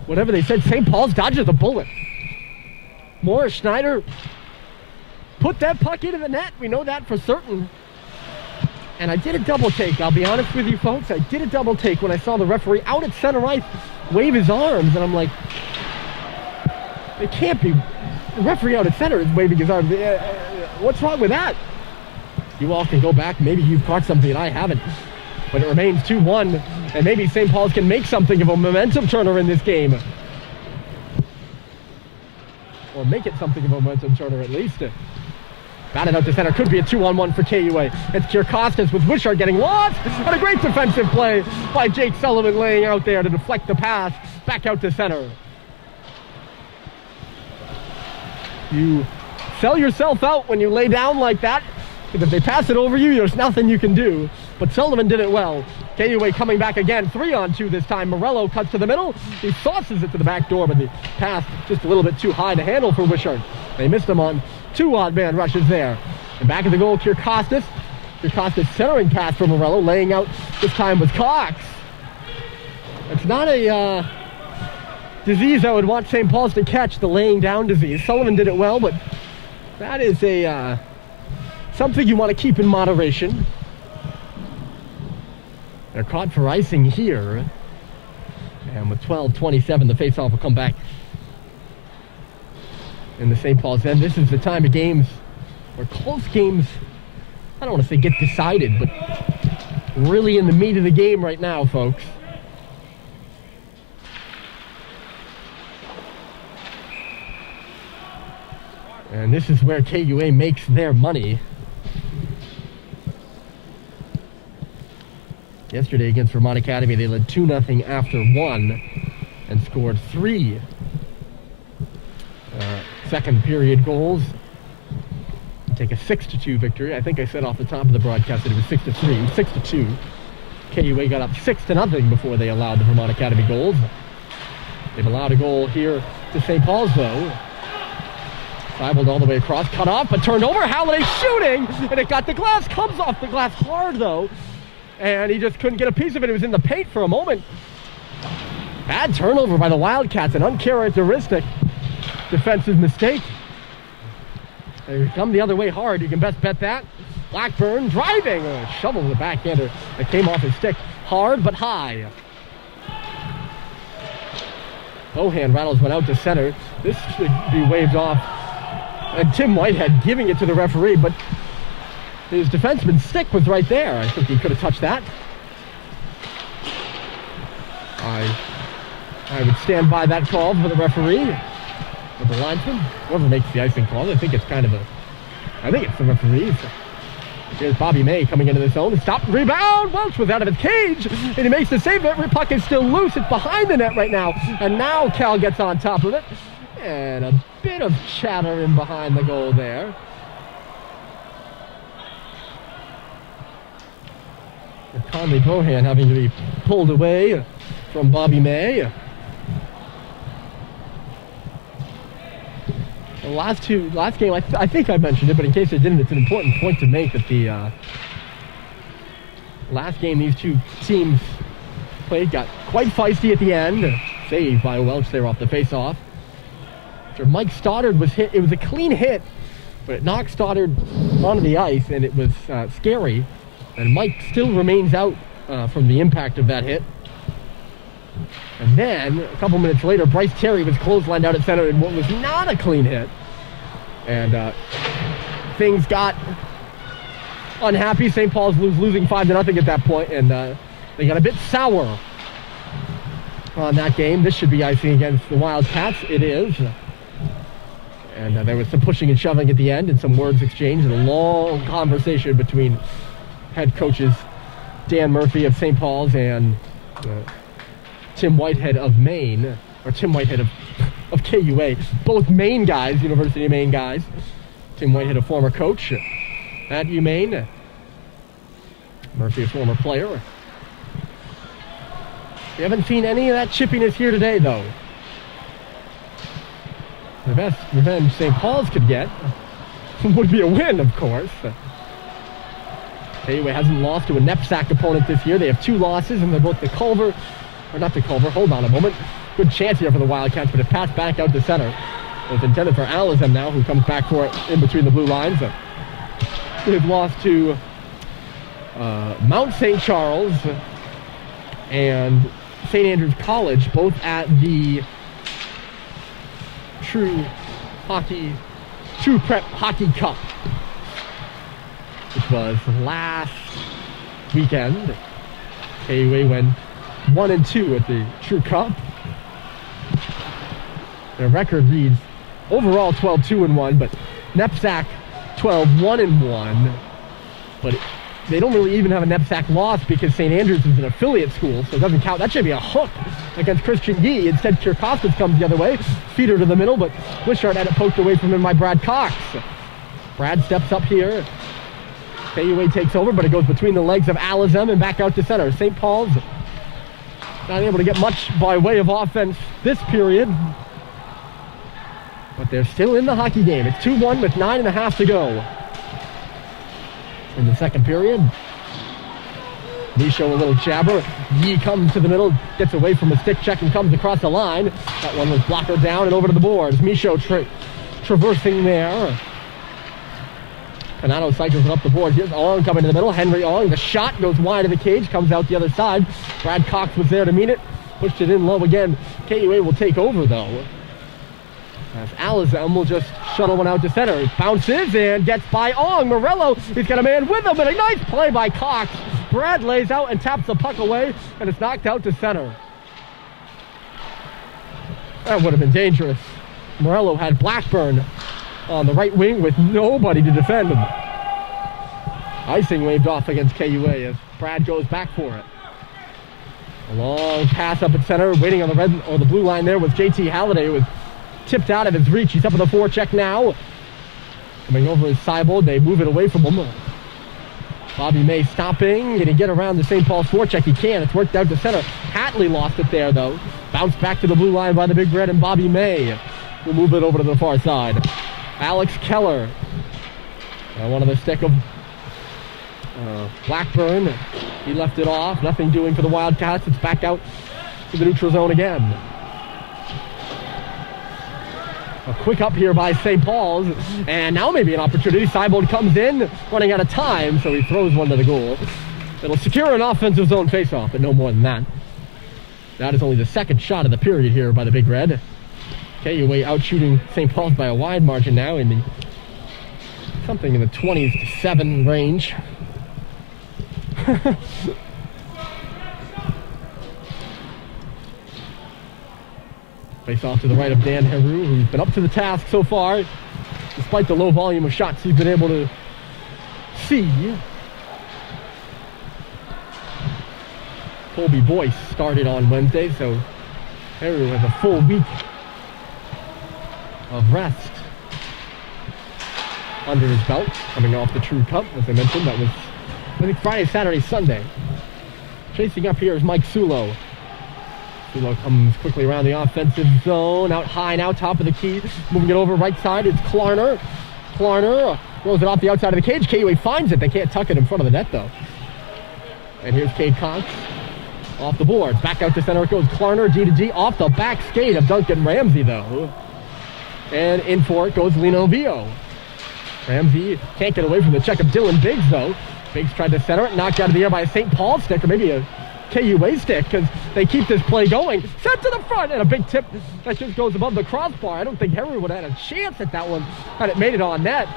whatever they said. St. Paul's dodges a bullet. Morris Schneider put that puck into the net. We know that for certain. And I did a double take. I'll be honest with you folks. I did a double take when I saw the referee out at center ice wave his arms. And I'm like, it can't be. The referee out at center is waving his arms. What's wrong with that? You all can go back. Maybe you've caught something and I haven't. But it remains 2-1. And maybe St. Paul's can make something of a momentum turner in this game. Or make it something of a momentum turner at least. Batted out to center. Could be a 2-on-1 for KUA. It's Kierkostas with Wishart getting lost. And a great defensive play by Jake Sullivan laying out there to deflect the pass back out to center. You sell yourself out when you lay down like that. Because if they pass it over you, there's nothing you can do. But Sullivan did it well. KUA coming back again, 3-on-2 this time. Morello cuts to the middle. He sauces it to the back door, but the pass just a little bit too high to handle for Wishart. They missed him on 2 odd man rushes there. And back at the goal, Kierkostas. Kierkostas centering pass for Morello, laying out this time with Cox. It's not a disease I would want St. Paul's to catch, the laying down disease. Sullivan did it well, but that is a something you want to keep in moderation. They're caught for icing here. And with 12:27, the faceoff will come back in the St. Paul's end. This is the time of games where close games, I don't want to say get decided, but really in the meat of the game right now, folks. And this is where KUA makes their money. Yesterday against Vermont Academy, they led 2-0 after 1 and scored 3 second period goals. Take a 6-2 victory. I think I said off the top of the broadcast that it was 6-3, 6-2. KUA got up 6-0 before they allowed the Vermont Academy goals. They've allowed a goal here to St. Paul's though. Cybled all the way across, cut off, but turned over. Halliday shooting, and it got the glass. Comes off the glass hard though, and he just couldn't get a piece of it. It was in the paint for a moment. Bad turnover by the Wildcats, an uncharacteristic defensive mistake. They come the other way hard. You can best bet that. Blackburn driving, shovel the backhander that came off his stick, hard but high. Bohan rattles one out to center. This should be waved off. And Tim Whitehead giving it to the referee, but his defenseman's stick was right there. I think he could have touched that. I would stand by that call for the referee, for the linesman, whoever makes the icing call. I think it's the referee. Here's Bobby May coming into the zone. Stop, rebound. Welch was out of his cage, and he makes the save. Every puck is still loose. It's behind the net right now, and now Cal gets on top of it. And a bit of chatter in behind the goal there. And Conley Bohan having to be pulled away from Bobby May. The last game, I think I mentioned it, but in case I didn't, it's an important point to make that the last game these two teams played got quite feisty at the end. Saved by Welch there off the face-off. After Mike Stoddard was hit, it was a clean hit, but it knocked Stoddard onto the ice, and it was scary. And Mike still remains out from the impact of that hit. And then, a couple minutes later, Bryce Terry was clotheslined out at center in what was not a clean hit. And things got unhappy. St. Paul's losing 5-0 at that point, and they got a bit sour on that game. This should be icing against the Wildcats. It is. And there was some pushing and shoving at the end and some words exchanged and a long conversation between head coaches Dan Murphy of St. Paul's and Tim Whitehead of Maine, or Tim Whitehead of KUA, both Maine guys, University of Maine guys. Tim Whitehead, a former coach at UMaine. Murphy, a former player. We haven't seen any of that chippiness here today, though. The best revenge St. Paul's could get would be a win, of course. KUA hasn't lost to a knapsack opponent this year. They have 2 losses, and they're both the Culver, or not the Culver, hold on a moment. Good chance here for the Wildcats, but it passed back out to center. It's intended for Alizem now, who comes back for it in between the blue lines. They've lost to Mount St. Charles and St. Andrews College, both at the True Prep Hockey Cup, which was last weekend. KUA went 1-2 at the True Cup. Their record reads overall 12-2-1, but knapsack 12-1-1. But they don't really even have a knapsack loss because St. Andrews is an affiliate school, so it doesn't count. That should be a hook against Christian Gee. Instead, Kierkowskis comes the other way, feeder to the middle, but Wishart had it poked away from him by Brad Cox. Brad steps up here. KUA takes over, but it goes between the legs of Alizem and back out to center. St. Paul's not able to get much by way of offense this period, but they're still in the hockey game. It's 2-1 with 9.5 to go in the second period. Michaud a little jabber. Yee comes to the middle, gets away from a stick check and comes across the line. That one was blocked down and over to the boards. Michaud traversing there. Panano cycles it up the board. Here's Ong coming to the middle. Henry Ong, the shot goes wide of the cage, comes out the other side. Brad Cox was there to meet it. Pushed it in low again. KUA will take over though. As Alizem will just shuttle one out to center. It bounces and gets by Ong. Morello, he's got a man with him, and a nice play by Cox. Brad lays out and taps the puck away, and it's knocked out to center. That would have been dangerous. Morello had Blackburn on the right wing with nobody to defend him. Icing waved off against KUA as Brad goes back for it. A long pass up at center, waiting on the red or the blue line there was JT Halliday, who was tipped out of his reach. He's up in the forecheck now. Coming over is Seibold. They move it away from him. Bobby May stopping. Can he get around the St. Paul's forecheck? He can. It's worked out to center. Hatley lost it there, though. Bounced back to the blue line by the Big Red, and Bobby May will move it over to the far side. Alex Keller. One of the stick of Blackburn. He left it off. Nothing doing for the Wildcats. It's back out to the neutral zone again. A quick up here by St. Paul's, and now maybe an opportunity. Seibold comes in, running out of time, so he throws one to the goal. It'll secure an offensive zone faceoff, but no more than that. That is only the second shot of the period here by the Big Red. KUA out shooting St. Paul's by a wide margin now in the something in the 20s to 7 range. Face off to the right of Dan Heru, who's been up to the task so far, despite the low volume of shots he's been able to see. Colby Boyce started on Wednesday, so Heru has a full week of rest under his belt, coming off the True Cup, as I mentioned. That was, I think, Friday, Saturday, Sunday. Chasing up here is Mike Sulo. Sulo comes quickly around the offensive zone, out high now, top of the key. Moving it over right side, it's Klarner. Klarner throws it off the outside of the cage. KUA finds it. They can't tuck it in front of the net, though. And here's Cade Cox off the boards. Back out to center it goes. Klarner, G to G, off the back skate of Duncan Ramsey, though. And in for it goes Lino Vio. Ramsey can't get away from the check of Dylan Biggs, though. Biggs tried to center it, knocked out of the air by a St. Paul stick, or maybe a KUA stick, because they keep this play going. Set to the front, and a big tip that just goes above the crossbar. I don't think Henry would have had a chance at that one had it made it on net.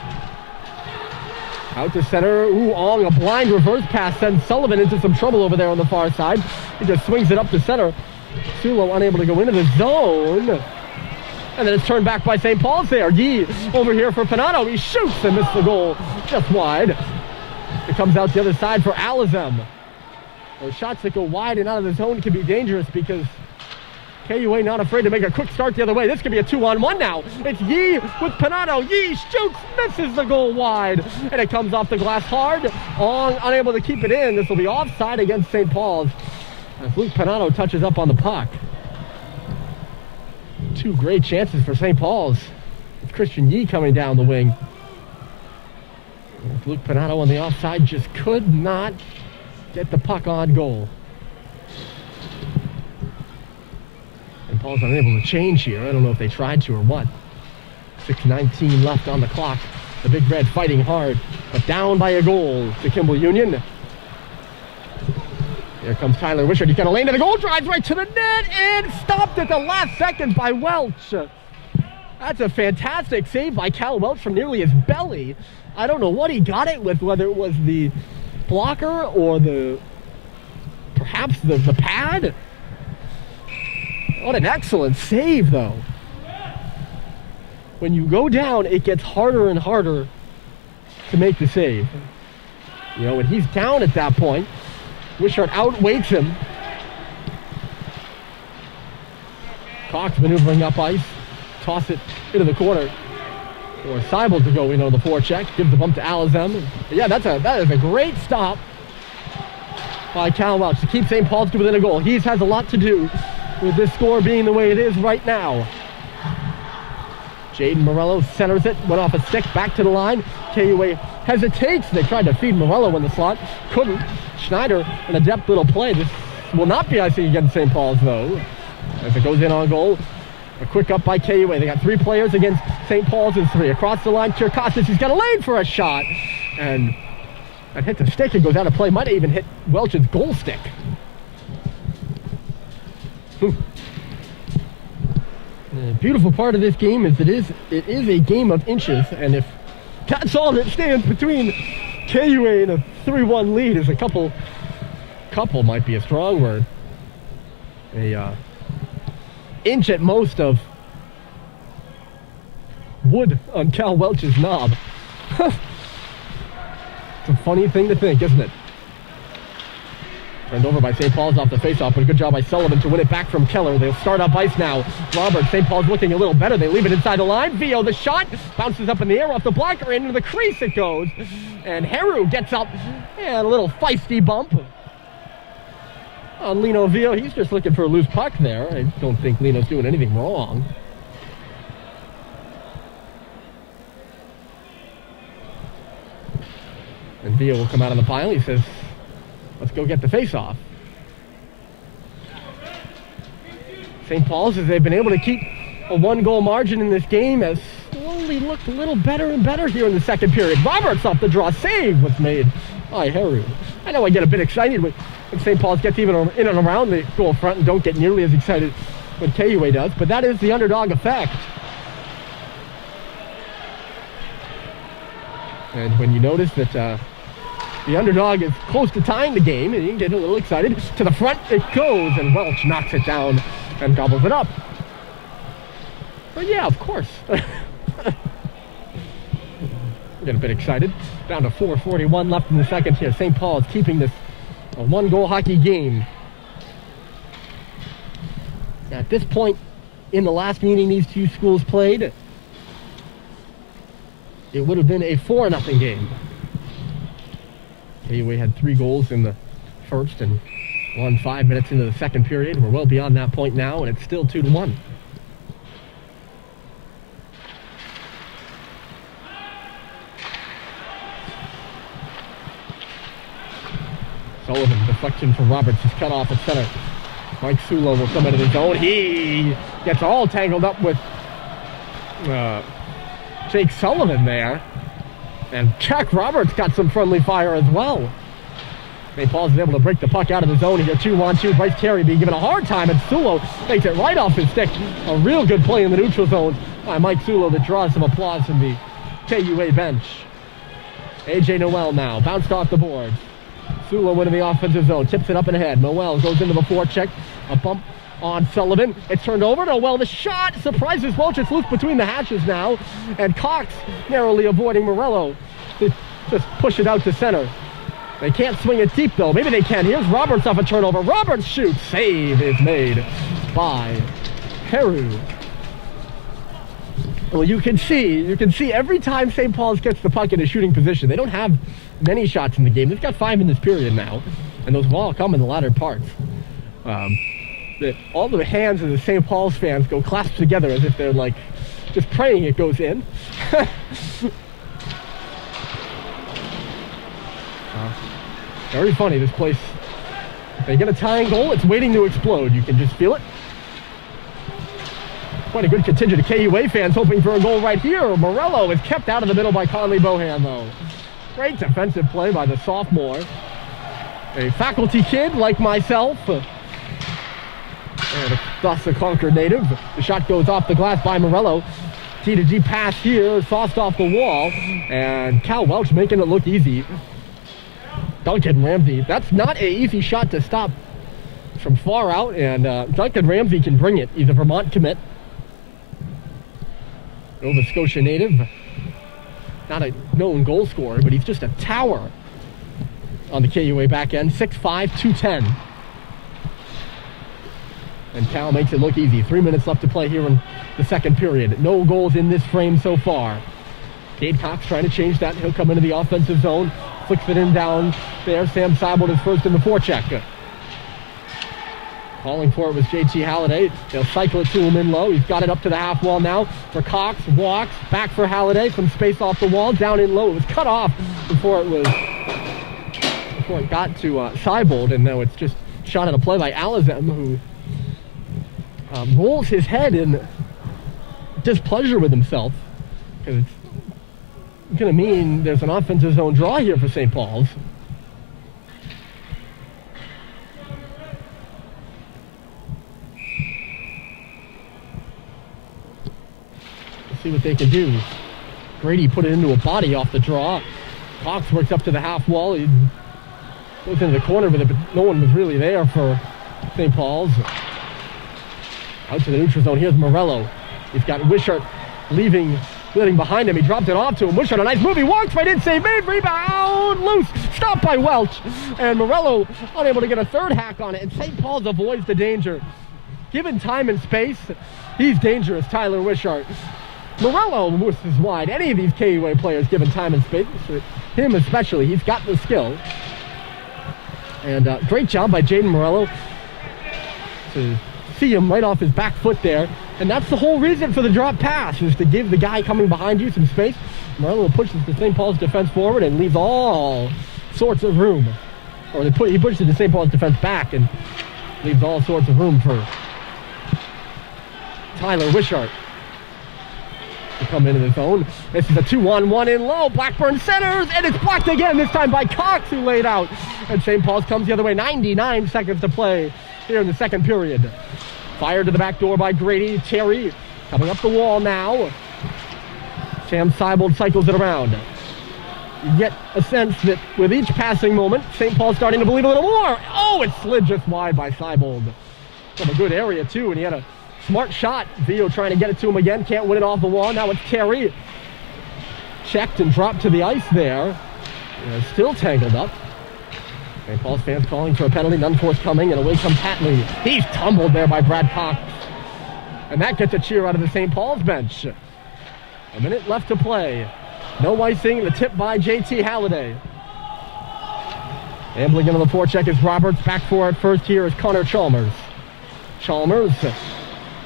Out to center, Ong, a blind reverse pass sends Sullivan into some trouble over there on the far side. He just swings it up to center. Sulo unable to go into the zone. And then it's turned back by St. Paul's there. Yee over here for Panato. He shoots and missed the goal just wide. It comes out the other side for Alizem. Those shots that go wide and out of the zone can be dangerous because KUA not afraid to make a quick start the other way. This could be a 2-on-1 now. It's Yee with Panato. Yee shoots, misses the goal wide. And it comes off the glass hard. Ong unable to keep it in. This will be offside against St. Paul's as Luke Panato touches up on the puck. Two great chances for St. Paul's with Christian Yee coming down the wing. Luke Panato on the offside just could not get the puck on goal. And Paul's unable to change here. I don't know if they tried to or what. 6:19 left on the clock. The Big Red fighting hard, but down by a goal to Kimball Union. Here comes Tyler Wishart. He's got a lane to the goal, drives right to the net, and stopped at the last second by Welch. That's a fantastic save by Cal Welch from nearly his belly. I don't know what he got it with, whether it was the blocker or perhaps the pad. What an excellent save, though. When you go down, it gets harder and harder to make the save. You know, when he's down at that point, Wishart outweights him. Cox maneuvering up ice. Toss it into the corner. Or Seibold to go in on the forecheck. Gives the bump to Alizem. Yeah, that is a great stop by Cal Welch to keep St. Paul's within a goal. He has a lot to do with this score being the way it is right now. Jaden Morello centers it. Went off a stick. Back to the line. KUA hesitates. They tried to feed Morello in the slot. Couldn't. Schneider, an adept little play. This will not be icing against St. Paul's, though, as it goes in on goal. A quick up by KUA. They got 3 players against St. Paul's and 3. Across the line, Kirkostas, he's got a lane for a shot. And that hit the stick and goes out of play. Might have even hit Welch's goal stick. The beautiful part of this game is it is a game of inches, and if that's all that stands between KUA and a 3-1 lead is a couple might be a strong word. A inch at most of wood on Cal Welch's knob. It's a funny thing to think, isn't it? Turned over by St. Paul's off the faceoff, but a good job by Sullivan to win it back from Keller. They'll start up ice now. Robert, St. Paul's looking a little better. They leave it inside the line. Vio, the shot, bounces up in the air off the blocker, into the crease it goes. And Heru gets up, and a little feisty bump on Lino Vio. He's just looking for a loose puck there. I don't think Lino's doing anything wrong. And Vio will come out of the pile. He says, let's go get the face-off. St. Paul's, as they've been able to keep a 1-goal margin in this game, has slowly looked a little better and better here in the second period. Roberts off the draw. Save was made by Heru. I know I get a bit excited when St. Paul's gets even in and around the goal front and don't get nearly as excited when KUA does, but that is the underdog effect. And when you notice that the underdog is close to tying the game, and you can get a little excited. To the front it goes, and Welch knocks it down and gobbles it up. But yeah, of course. Get a bit excited. Down to 4:41 left in the second here. St. Paul's keeping this a 1-goal hockey game. At this point in the last meeting these two schools played, it would have been a 4-0 game. KUA had 3 goals in the first and won 5 minutes into the second period. We're well beyond that point now, and it's still 2-1. Sullivan, deflection from Roberts, is cut off at center. Mike Sulo will come into the zone. He gets all tangled up with Jake Sullivan there. And Jack Roberts got some friendly fire as well. St. Paul's is able to break the puck out of the zone here. 2-on-2. Bryce Carey being given a hard time, and Sulo takes it right off his stick. A real good play in the neutral zone by Mike Sulo that draws some applause from the KUA bench. AJ Noel now, bounced off the boards. Sulo went in the offensive zone, tips it up and ahead. Noel goes into the forecheck. A bump on Sullivan. It's turned over. Noel, the shot surprises Welch. It's loose between the hatches now. And Cox narrowly avoiding Morello to just push it out to center. They can't swing it deep, though. Maybe they can. Here's Roberts off a turnover. Roberts shoots. Save is made by Heru. Well, you can see every time St. Paul's gets the puck in a shooting position, they don't have many shots in the game. They've got 5 in this period now, and those will all come in the latter parts. All the hands of the St. Paul's fans go clasped together as if they're like just praying it goes in. Very funny, this place. If they get a tying goal, it's waiting to explode. You can just feel it. Quite a good contingent of KUA fans hoping for a goal right here. Morello is kept out of the middle by Conley Bohan, though. Great defensive play by the sophomore. A faculty kid like myself. And thus a Concord native. The shot goes off the glass by Morello. T-to-G pass here, sauced off the wall. And Cal Welch making it look easy. Duncan Ramsey, that's not an easy shot to stop from far out, and Duncan Ramsey can bring it. He's a Vermont commit. Nova Scotia native. Not a known goal scorer, but he's just a tower on the KUA back end. 6'5", 210. And Cal makes it look easy. 3 minutes left to play here in the second period. No goals in this frame so far. Cade Cox trying to change that. He'll come into the offensive zone. Flicks it in down there. Sam Seibold is first in the forecheck. Calling for it was JT Halliday. They'll cycle it to him in low. He's got it up to the half wall now for Cox. Walks back for Halliday. Some space off the wall. Down in low. It was cut off before it got to Seibold, and now it's just shot at a play by Alizem, who rolls his head in displeasure with himself, because it's going to mean there's an offensive zone draw here for St. Paul's. See what they can do. Grady put it into a body off the draw. Cox works up to the half wall. He goes into the corner with it, but no one was really there for St. Paul's. Out to the neutral zone. Here's Morello. He's got Wishart leaving behind him. He dropped it off to him. Wishart, a nice move. He walks right in. Save made. Rebound. Loose. Stopped by Welch. And Morello unable to get a third hack on it. And St. Paul's avoids the danger. Given time and space, he's dangerous, Tyler Wishart. Morello misses wide. Any of these KUA players given time and space, him especially, he's got the skill. And great job by Jaden Morello to see him right off his back foot there. And that's the whole reason for the drop pass, is to give the guy coming behind you some space. Morello pushes the St. Paul's defense forward and leaves all sorts of room. Or he pushes the St. Paul's defense back and leaves all sorts of room for Tyler Wishart to come into the zone. This is a 2-on-1 in low. Blackburn centers, and it's blocked again, this time by Cox, who laid out. And St. Paul's comes the other way. 99 seconds to play here in the second period. Fired to the back door by Grady. Terry coming up the wall now. Sam Seibold cycles it around. You get a sense that with each passing moment, St. Paul's starting to believe a little more. Oh, it slid just wide by Seibold. From a good area, too, and he had a smart shot. Vio trying to get it to him again. Can't win it off the wall. Now it's Terry. Checked and dropped to the ice there. Still tangled up. St. Paul's fans calling for a penalty. None forthcoming, and away comes Hatley. He's tumbled there by Brad Cox. And that gets a cheer out of the St. Paul's bench. A minute left to play. No icing. The tip by JT Halliday. Ambling into the forecheck is Roberts. Back for it first here is Connor Chalmers. Chalmers.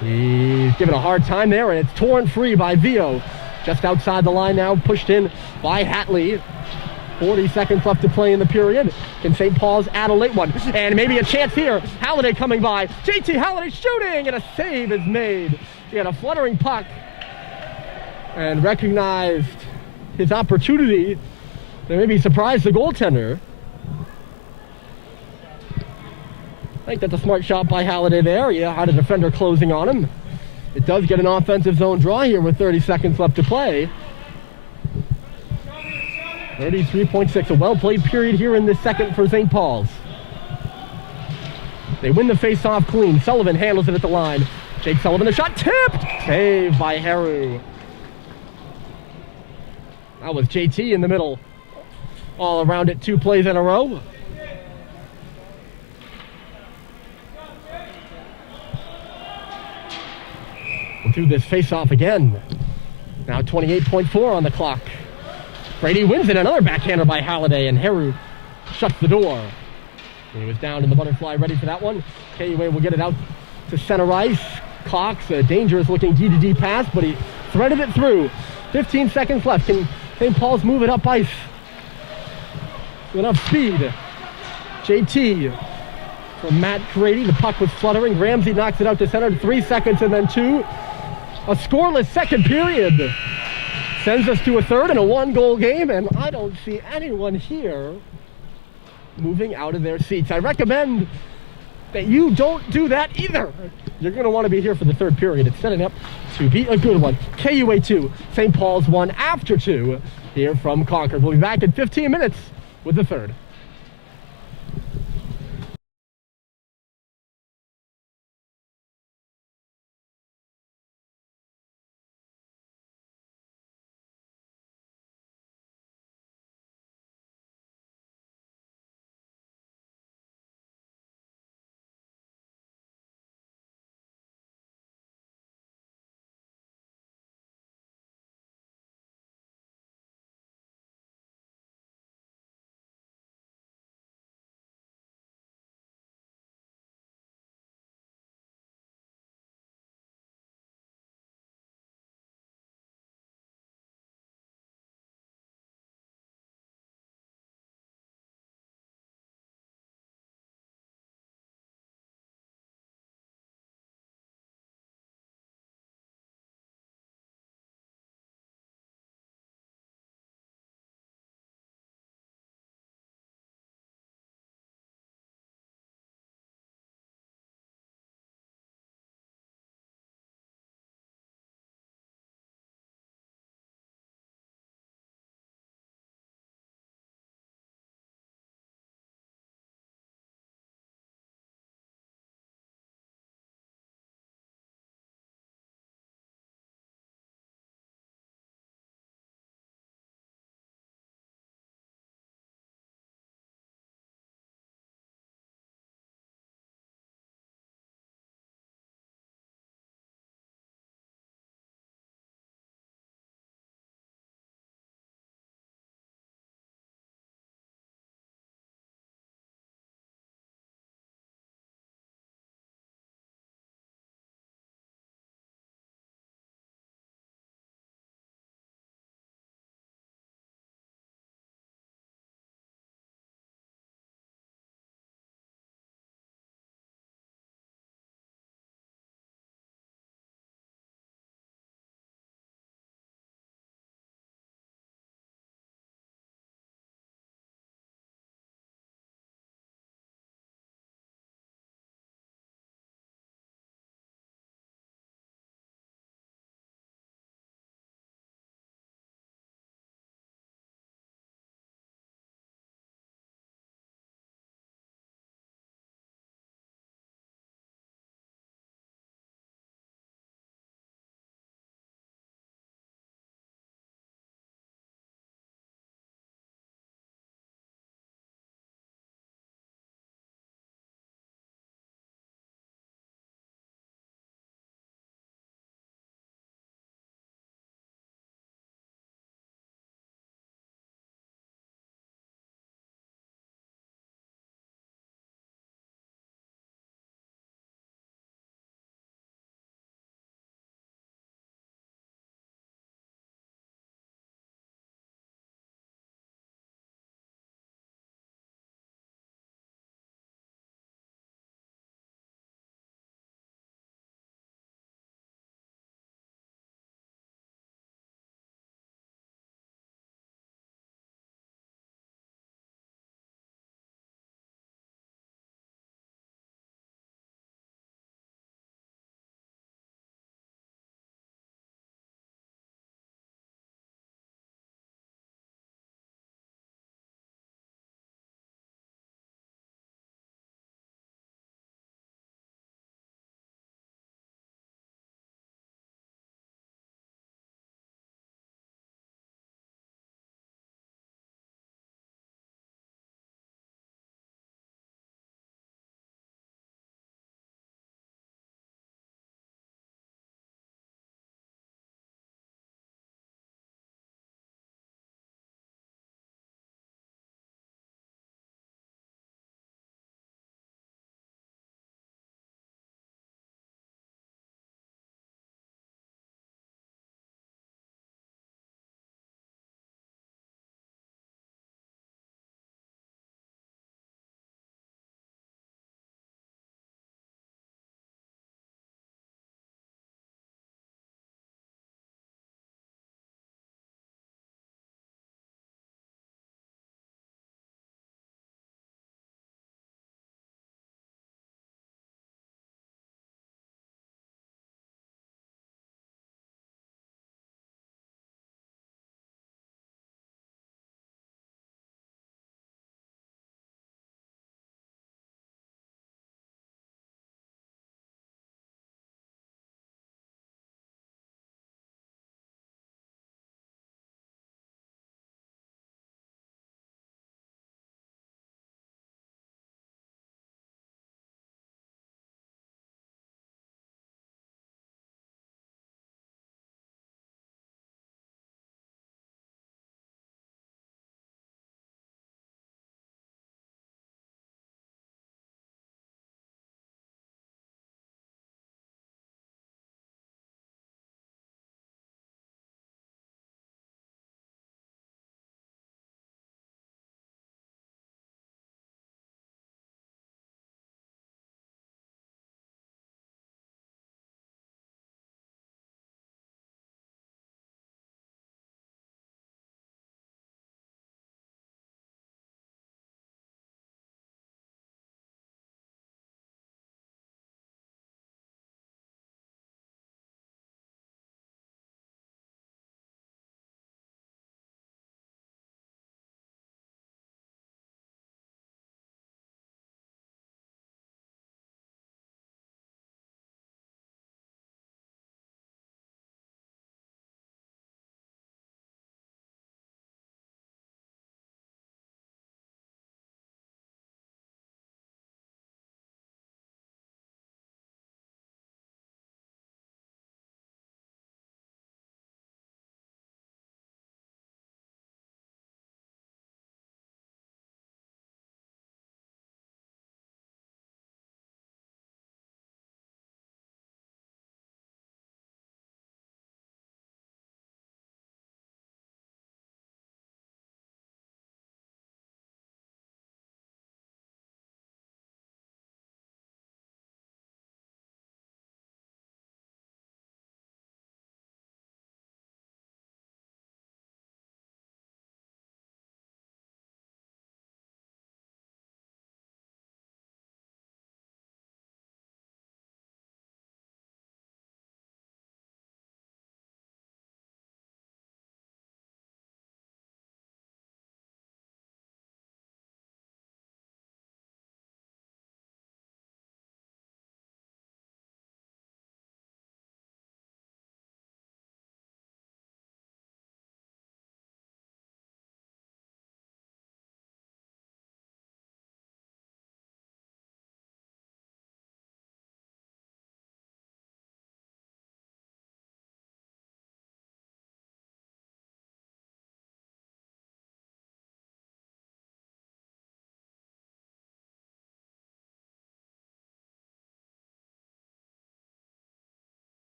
He's given a hard time there, and it's torn free by Vio. Just outside the line now, pushed in by Hatley. 40 seconds left to play in the period. Can St. Paul's add a late one? And maybe a chance here. Halliday coming by. JT Halliday shooting, and a save is made. He had a fluttering puck and recognized his opportunity to maybe surprise the goaltender. I think that's a smart shot by Halliday there. Yeah, had a defender closing on him. It does get an offensive zone draw here with 30 seconds left to play. 33.6, a well-played period here in this second for St. Paul's. They win the face-off clean. Sullivan handles it at the line. Jake Sullivan, the shot tipped! Saved by Heru. That was JT in the middle. All around it, 2 plays in a row. We'll do this face-off again. Now 28.4 on the clock. Brady wins it. Another backhander by Halliday, and Heru shuts the door. He was down in the butterfly, ready for that one. KUA will get it out to center ice. Cox, a dangerous-looking D-to-D pass, but he threaded it through. 15 seconds left. Can St. Paul's move it up ice with enough speed? JT from Matt Grady. The puck was fluttering. Ramsey knocks it out to center. 3 seconds and then 2. A scoreless second period sends us to a third and a 1-goal game, and I don't see anyone here moving out of their seats. I recommend that you don't do that either. You're going to want to be here for the third period. It's setting up to be a good one. KUA 2, St. Paul's 1 after 2 here from Concord. We'll be back in 15 minutes with the third.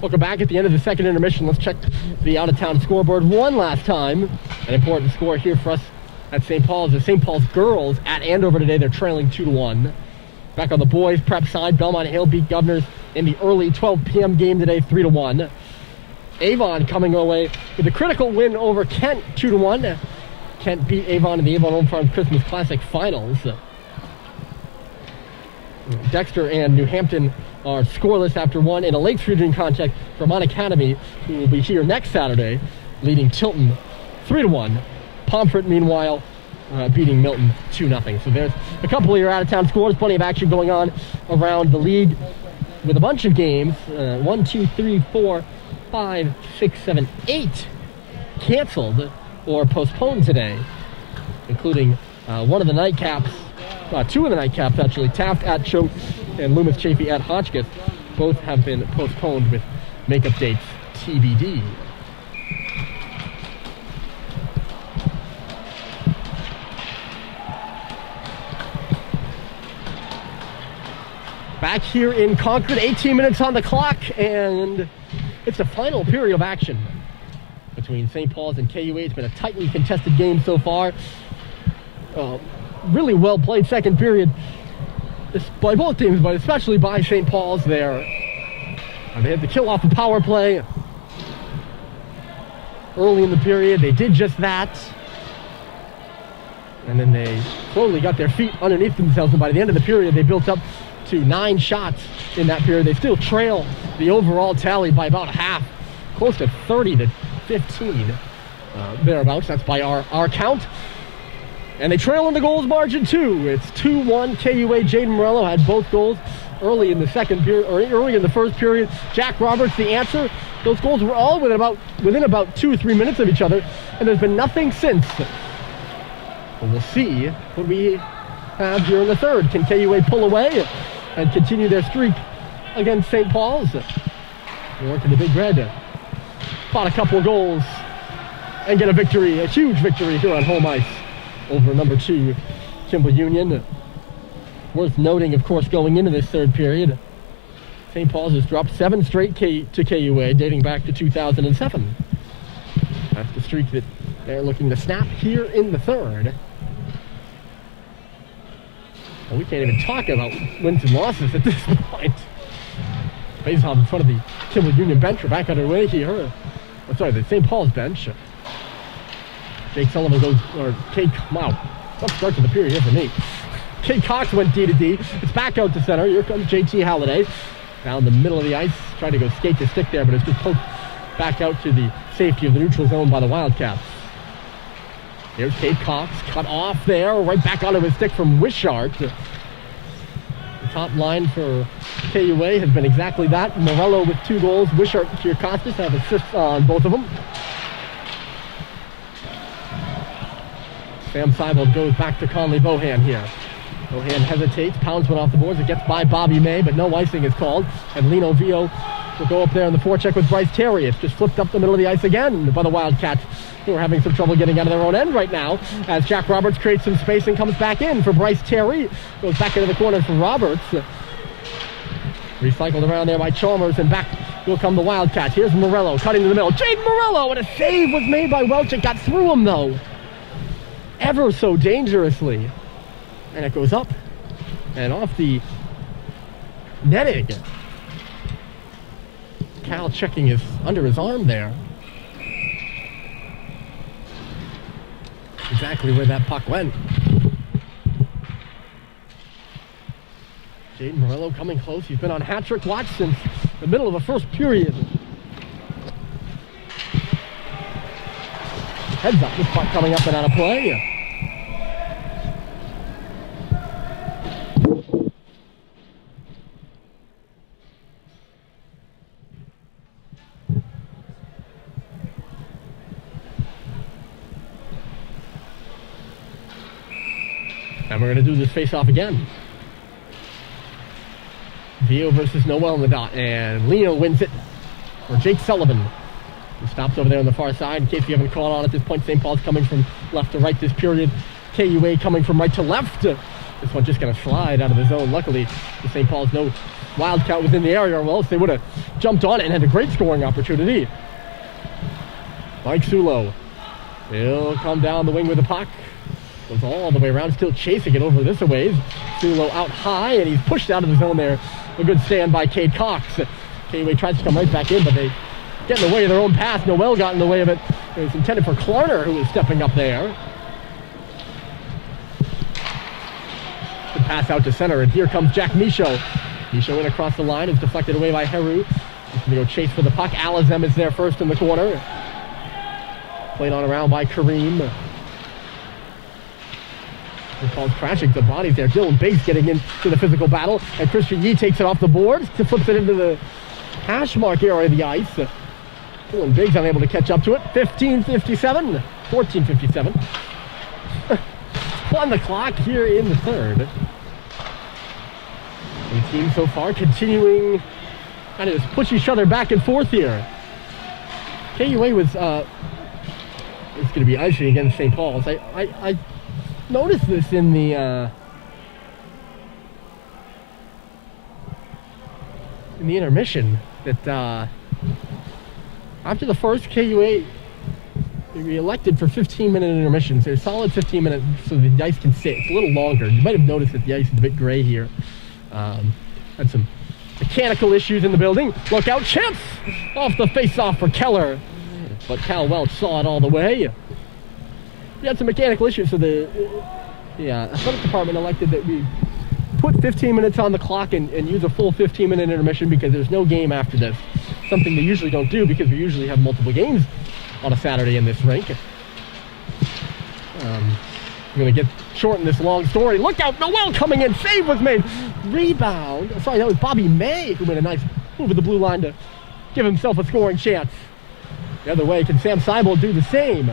Welcome back at the end of the second intermission. Let's check the out-of-town scoreboard one last time. An important score here for us at St. Paul's. The St. Paul's girls at Andover today, they're trailing 2-1. Back on the boys prep side, Belmont Hill beat Governors in the early 12 p.m. game today, 3-1. Avon coming away with a critical win over Kent, 2-1. Kent beat Avon in the Avon Home Farms Christmas Classic Finals. Dexter and New Hampton are scoreless after one in a Lakes region contest. Vermont Academy, who will be here next Saturday, leading Tilton 3-1. Pomfret, meanwhile, beating Milton 2-0. So there's a couple of your out-of-town scores. Plenty of action going on around the league with a bunch of games. 1, 2, 3, 4, 5, 6, 7, 8 canceled or postponed today, including one of the nightcaps. Two of the nightcaps, actually. Taft at Choate and Loomis Chaffee at Hotchkiss. Both have been postponed with makeup dates TBD. Back here in Concord, 18 minutes on the clock, and it's the final period of action between St. Paul's and KUA. It's been a tightly contested game so far. Really well played second period by both teams, but especially by St. Paul's there. They had to kill off a power play early in the period. They did just that. And then they slowly got their feet underneath themselves, and by the end of the period, they built up to 9 shots in that period. They still trail the overall tally by about a half, close to 30-15, thereabouts. That's by our count. And they trail in the goals margin too. It's 2-1 KUA. Jaden Morello had both goals early in the second period, or early in the first period. Jack Roberts, the answer. Those goals were all within about 2 or 3 minutes of each other, and there's been nothing since. But we'll see what we have here in the third. Can KUA pull away and continue their streak against St. Paul's? They're working the Big Red. Fought a couple of goals and get a victory, a huge victory here on home ice over number 2 Kimball Union. Worth noting, of course, going into this third period, St. Paul's has dropped 7 straight to KUA, dating back to 2007. That's the streak that they're looking to snap here in the third. And we can't even talk about wins and losses at this point. Face off in front of the Kimball Union bench. We're back underway here. Oh, sorry, the St. Paul's bench. Jake Sullivan goes, or Kate, wow, tough start to the period here for me. Kate Cox went D to D. It's back out to center. Here comes JT Halliday. Down the middle of the ice, trying to go skate the stick there, but it's just poked back out to the safety of the neutral zone by the Wildcats. Here's Kate Cox, cut off there, right back onto his stick from Wishart. The top line for KUA has been exactly that. Morello with 2 goals. Wishart and Kierkostas have assists on both of them. Sam Seibold goes back to Conley Bohan here. Bohan hesitates, pounds one off the boards. It gets by Bobby May, but no icing is called. And Lino Vio will go up there in the forecheck with Bryce Terry. It's just flipped up the middle of the ice again by the Wildcats, who are having some trouble getting out of their own end right now, as Jack Roberts creates some space and comes back in for Bryce Terry. Goes back into the corner for Roberts. Recycled around there by Chalmers, and back will come the Wildcats. Here's Morello cutting to the middle. Jaden Morello, and a save was made by Welch. It got through him though, ever so dangerously. And it goes up and off the netting. Cal checking under his arm there. Exactly where that puck went. Jaden Morello coming close. He's been on hat-trick watch since the middle of the first period. Heads up, this puck coming up and out of play. And we're going to do this face-off again. Vio versus Noel in the dot, and Lino wins it for Jake Sullivan, who stops over there on the far side. In case you haven't caught on at this point, St. Paul's coming from left to right this period. KUA coming from right to left. This one just going to slide out of the zone. Luckily, the St. Paul's no Wildcat was in the area, or else they would have jumped on it and had a great scoring opportunity. Mike Sulo. He'll come down the wing with the puck. Goes all the way around, still chasing it over this ways. Sulo out high, and he's pushed out of the zone there. A good stand by Cade Cox. KUA tries to come right back in, but they get in the way of their own pass. Noel got in the way of it. It was intended for Klarner, who was stepping up there. Good pass out to center, and here comes Jack Michaud. Michaud in across the line, is deflected away by Heru. He's going to go chase for the puck. Alizem is there first in the corner. Played on around by Kareem. Paul's crashing the bodies there. Dylan Biggs getting into the physical battle, and Christian Yee takes it off the boards to flips it into the hash mark area of the ice. Dylan Biggs unable to catch up to it. 15:57, 14:57. On the clock here in the third. The team so far continuing kind of just push each other back and forth here. KUA was it's going to be icing against St. Paul's. I noticed this in the intermission that after the first, KUA we elected for 15-minute intermissions. They're solid 15 minutes so the ice can sit. It's a little longer. You might have noticed that the ice is a bit gray here. Had some mechanical issues in the building. Look out, chance off the face-off for Keller. But Cal Welch saw it all the way. We had some mechanical issues, so the athletic department elected that we put 15 minutes on the clock and use a full 15-minute intermission because there's no game after this. Something they usually don't do because we usually have multiple games on a Saturday in this rink. We're going to get shorten this long story. Look out, Noel coming in, save was made. Rebound, sorry, that was Bobby May who made a nice move at the blue line to give himself a scoring chance. The other way, can Sam Seibel do the same?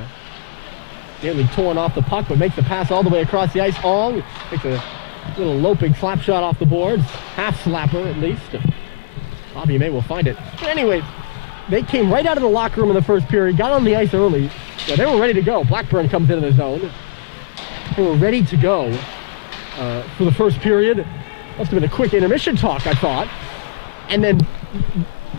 Nearly torn off the puck, but makes the pass all the way across the ice. Ong takes a little loping slap shot off the boards. Half slapper, at least. Bobby May will find it. But anyways, they came right out of the locker room in the first period, got on the ice early. Yeah, they were ready to go. Blackburn comes into the zone. They were ready to go for the first period. Must have been a quick intermission talk, I thought. And then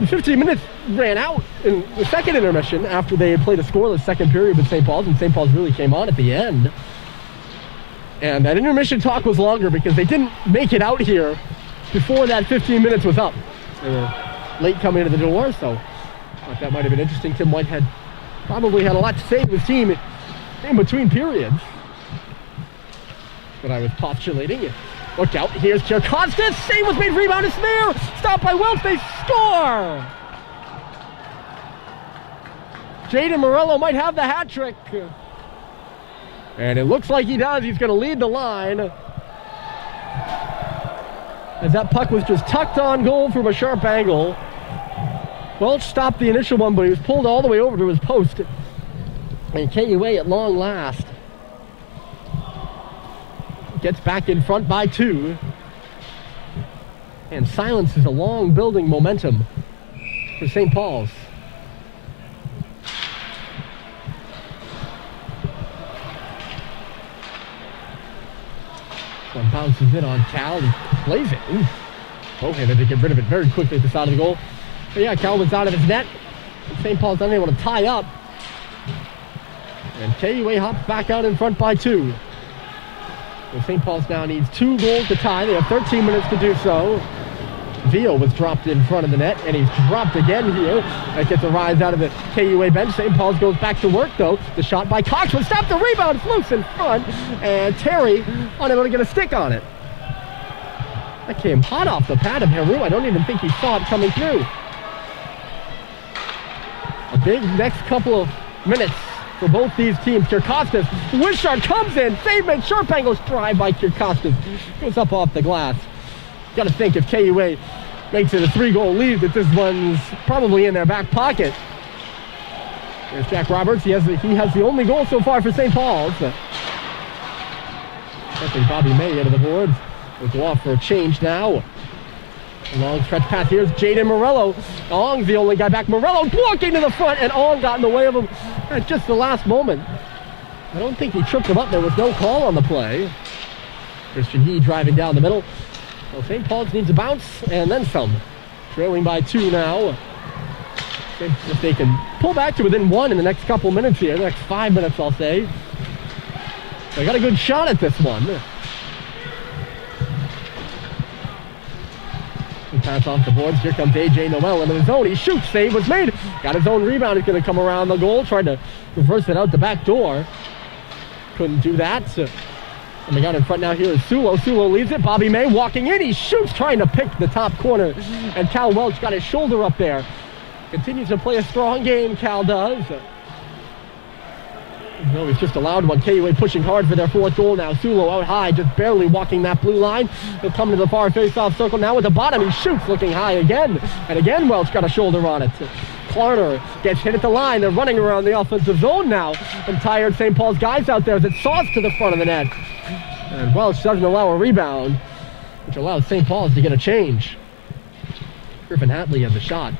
the 15 minutes ran out in the second intermission after they had played a scoreless second period with St. Paul's, and St. Paul's really came on at the end. And that intermission talk was longer because they didn't make it out here before that 15 minutes was up. They were late coming into the door, so I thought that might have been interesting. Tim Whitehead probably had a lot to say to his team in between periods. But I was postulating. Look out, here's Kierkostas. Save was made, rebound is there. Stopped by Welch, they score! Jaden Morello might have the hat trick. And it looks like he does. He's going to lead the line. As that puck was just tucked on goal from a sharp angle. Welch stopped the initial one, but he was pulled all the way over to his post. And KUA at long last gets back in front by 2. And silences a long building momentum for St. Paul's. One bounces in on Cal. He plays it. Ooh. Okay, they get rid of it very quickly at the side of the goal. But yeah, Cal was out of his net. St. Paul's unable to tie up. And KUA hops back out in front by 2. So St. Paul's now needs 2 goals to tie. They have 13 minutes to do so. Vio was dropped in front of the net, and he's dropped again here. That gets a rise out of the KUA bench. St. Paul's goes back to work, though. The shot by Cox will stop the rebound. It's loose in front, and Terry unable to get a stick on it. That came hot off the pad of Heru. I don't even think he saw it coming through. A big next couple of minutes for both these teams. Kierkostas, Wishart comes in, save made, sharp angle drive by Kierkostas. Goes up off the glass. Got to think if KUA makes it a 3-goal lead that this one's probably in their back pocket. There's Jack Roberts. He has the only goal so far for St. Paul's. I think Bobby May into the boards. We'll go off for a change now. A long stretch pass. Here's Jaden Morello. Ong's the only guy back. Morello walking to the front, and Ong got in the way of him at just the last moment. I don't think he tripped him up. There was no call on the play. Christian Yee driving down the middle. Well, St. Paul's needs a bounce and then some. Trailing by 2 now. If they can pull back to within 1 in the next couple minutes here, the next 5 minutes I'll say. They got a good shot at this one. He pass off the boards. Here comes A.J. Noel into the zone. He shoots. Save was made. Got his own rebound. He's going to come around the goal. Tried to reverse it out the back door. Couldn't do that. And we got in front now here is Sulo. Sulo leaves it. Bobby May walking in. He shoots, trying to pick the top corner. And Cal Welch got his shoulder up there. Continues to play a strong game, Cal does. No, he's just allowed one. KUA pushing hard for their 4th goal now. Sulo out high, just barely walking that blue line. He'll come to the far face-off circle now with the bottom. He shoots, looking high again. And again, Welch got a shoulder on it. Klarner gets hit at the line. They're running around the offensive zone now. And tired St. Paul's guys out there as it saws to the front of the net. And Welch doesn't allow a rebound, which allows St. Paul's to get a change. Griffin Hatley had the shot.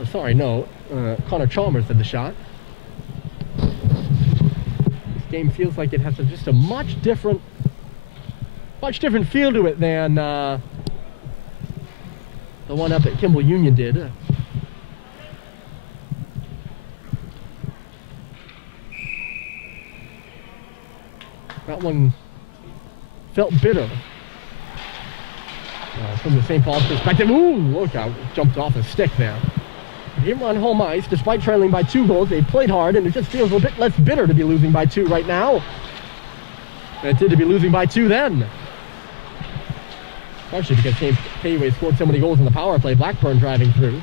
Oh, sorry, no. Connor Chalmers had the shot. This game feels like it has just a much different feel to it than the one up at Kimball Union did. That one felt bitter. From the St. Paul's perspective. Ooh, look out, jumped off a stick there. Here on home ice, despite trailing by 2 goals, they played hard, and it just feels a bit less bitter to be losing by 2 right now than it did to be losing by 2 then. Partially because KUA scored so many goals in the power play. Blackburn driving through.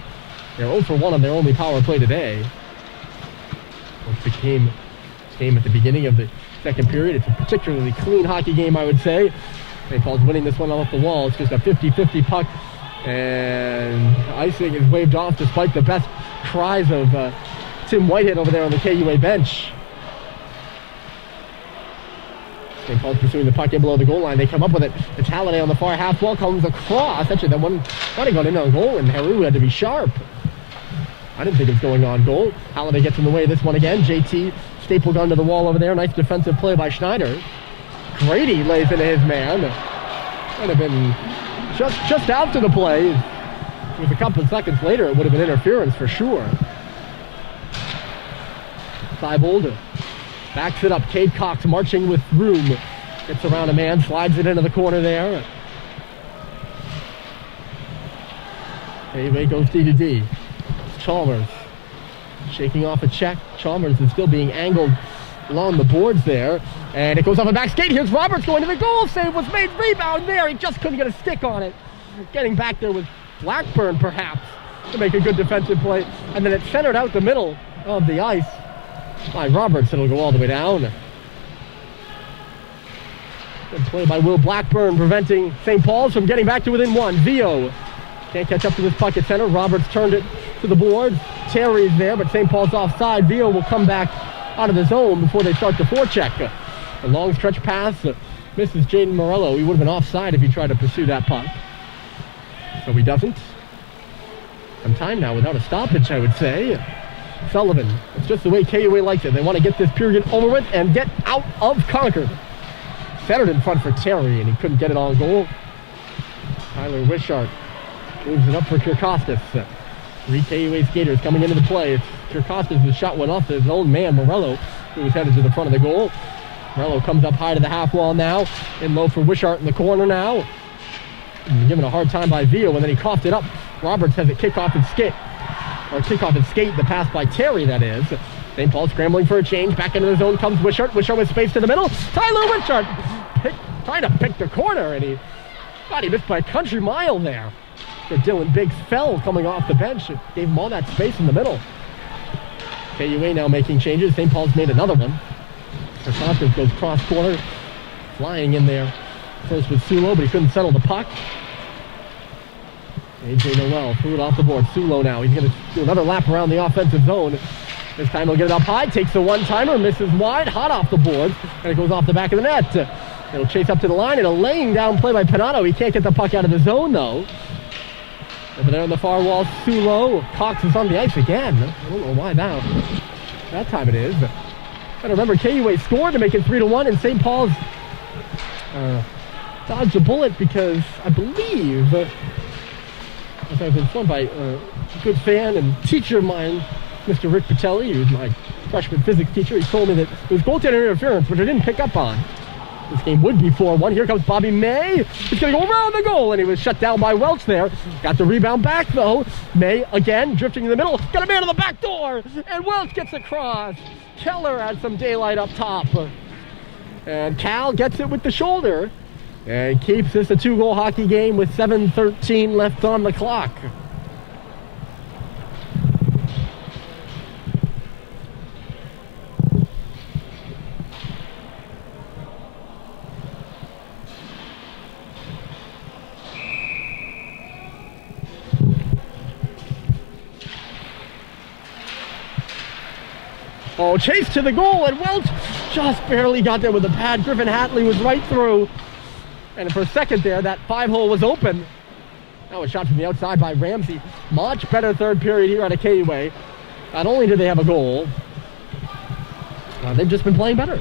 They're 0 for 1 on their only power play today. Which became at the beginning of the second period. It's a particularly clean hockey game, I would say. St. Paul's winning this one off the wall. It's just a 50-50 puck. And icing is waved off despite the best cries of Tim Whitehead over there on the KUA bench. St. Paul's pursuing the puck in below the goal line. They come up with it. It's Halliday on the far half wall, comes across. Actually, that one might have gone in on goal, and Heru had to be sharp. I didn't think it was going on goal. Halliday gets in the way of this one again. JT staple gun to the wall over there. Nice defensive play by Schneider. Grady lays into his man. Might have been just after the play. It was a couple of seconds later, it would have been interference for sure. Cybold backs it up. Cade Cox marching with room. Gets around a man, slides it into the corner there. Anyway, goes D to D. Chalmers shaking off a check. Chalmers is still being angled along the boards there. And it goes off a back skate. Here's Roberts going to the goal. Save was made. Rebound there. He just couldn't get a stick on it. Getting back there with Blackburn, perhaps, to make a good defensive play. And then it's centered out the middle of the ice by Roberts. It'll go all the way down. Good play by Will Blackburn, preventing St. Paul's from getting back to within 1. Vio can't catch up to this puck at center. Roberts turned it to the boards. Terry's there, but St. Paul's offside. Vio will come back out of the zone before they start the forecheck. A long stretch pass misses Jaden Morello. He would have been offside if he tried to pursue that puck. So he doesn't. Some time now without a stoppage, I would say. Sullivan, it's just the way KUA likes it. They want to get this period over with and get out of Concord. Centered in front for Terry, and he couldn't get it on goal. Tyler Wishart moves it up for Kirkostas. 3 KUA skaters coming into the play. It's Kirkostas, the shot went off to his own man, Morello, who was headed to the front of the goal. Morello comes up high to the half wall now. In low for Wishart in the corner now. And given a hard time by Vio, and then he coughed it up. Roberts has it kick off and skate. Or kick off and skate, the pass by Terry, that is. St. Paul scrambling for a change. Back into the zone comes Wishart. Wishart with space to the middle. Tyler Wishart trying to pick the corner, and he missed by a country mile there. So Dylan Biggs fell coming off the bench. It gave him all that space in the middle. KUA now making changes. St. Paul's made another one. Kirkostas goes cross corner. Flying in there. First with Sulo, but he couldn't settle the puck. A.J. Noel threw it off the board. Sulo now. He's going to do another lap around the offensive zone. This time he'll get it up high. Takes the one-timer. Misses wide. Hot off the board. And it goes off the back of the net. It'll chase up to the line. And a laying down play by Panato. He can't get the puck out of the zone, though. Over there on the far wall, Sulo. Cox is on the ice again. I don't know why that time it is. But remember, KUA scored to make it 3-1, and St. Paul's dodged a bullet because I believe, as I was informed by a good fan and teacher of mine, Mr. Rick Patelli, who's my freshman physics teacher, he told me that it was goaltender interference, which I didn't pick up on. This game would be 4-1. Here comes Bobby May. He's going to go around the goal, and he was shut down by Welch there. Got the rebound back, though. May, again, drifting in the middle. Got a man on the back door, and Welch gets across. Keller had some daylight up top. And Cal gets it with the shoulder and keeps this a 2-goal hockey game with 7:13 left on the clock. Oh, chase to the goal, and Welch just barely got there with the pad. Griffin Hatley was right through. And for a second there, that 5-hole was open. That was shot from the outside by Ramsey. Much better third period here out of KUA. Not only did they have a goal, they've just been playing better.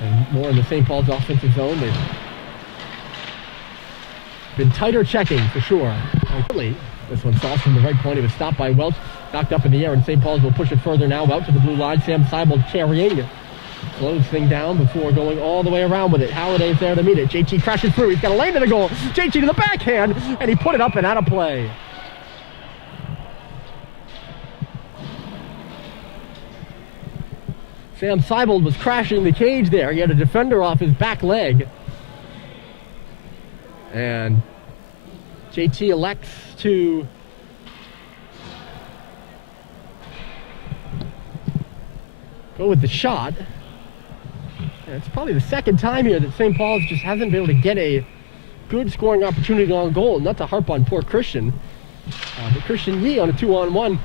And more in the St. Paul's offensive zone. They've been tighter checking, for sure. This one sauced from the right point. It was stopped by Welch. Knocked up in the air, and St. Paul's will push it further now out to the blue line. Sam Seibel carrying it. Slows thing down before going all the way around with it. Halliday's there to meet it. JT crashes through. He's got a lane to the goal. JT to the backhand, and he put it up and out of play. Sam Seibel was crashing the cage there. He had a defender off his back leg. And JT elects to go with the shot. And it's probably the second time here that St. Paul's just hasn't been able to get a good scoring opportunity on goal. Not to harp on poor Christian, but Christian Yee on a 2-on-1.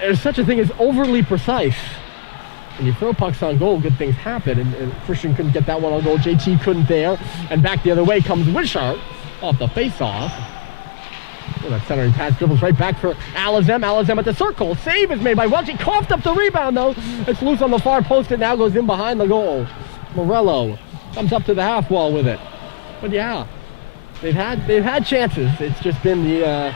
There's such a thing as overly precise. When you throw pucks on goal, good things happen, and Christian couldn't get that one on goal. JT couldn't there, and back the other way comes Wishart off the face-off. Well, that centering pass dribbles right back for Alizem. Alizem at the circle. Save is made by Welch. He coughed up the rebound, though. It's loose on the far post. It now goes in behind the goal. Morello comes up to the half wall with it. But yeah, they've had chances. It's just been the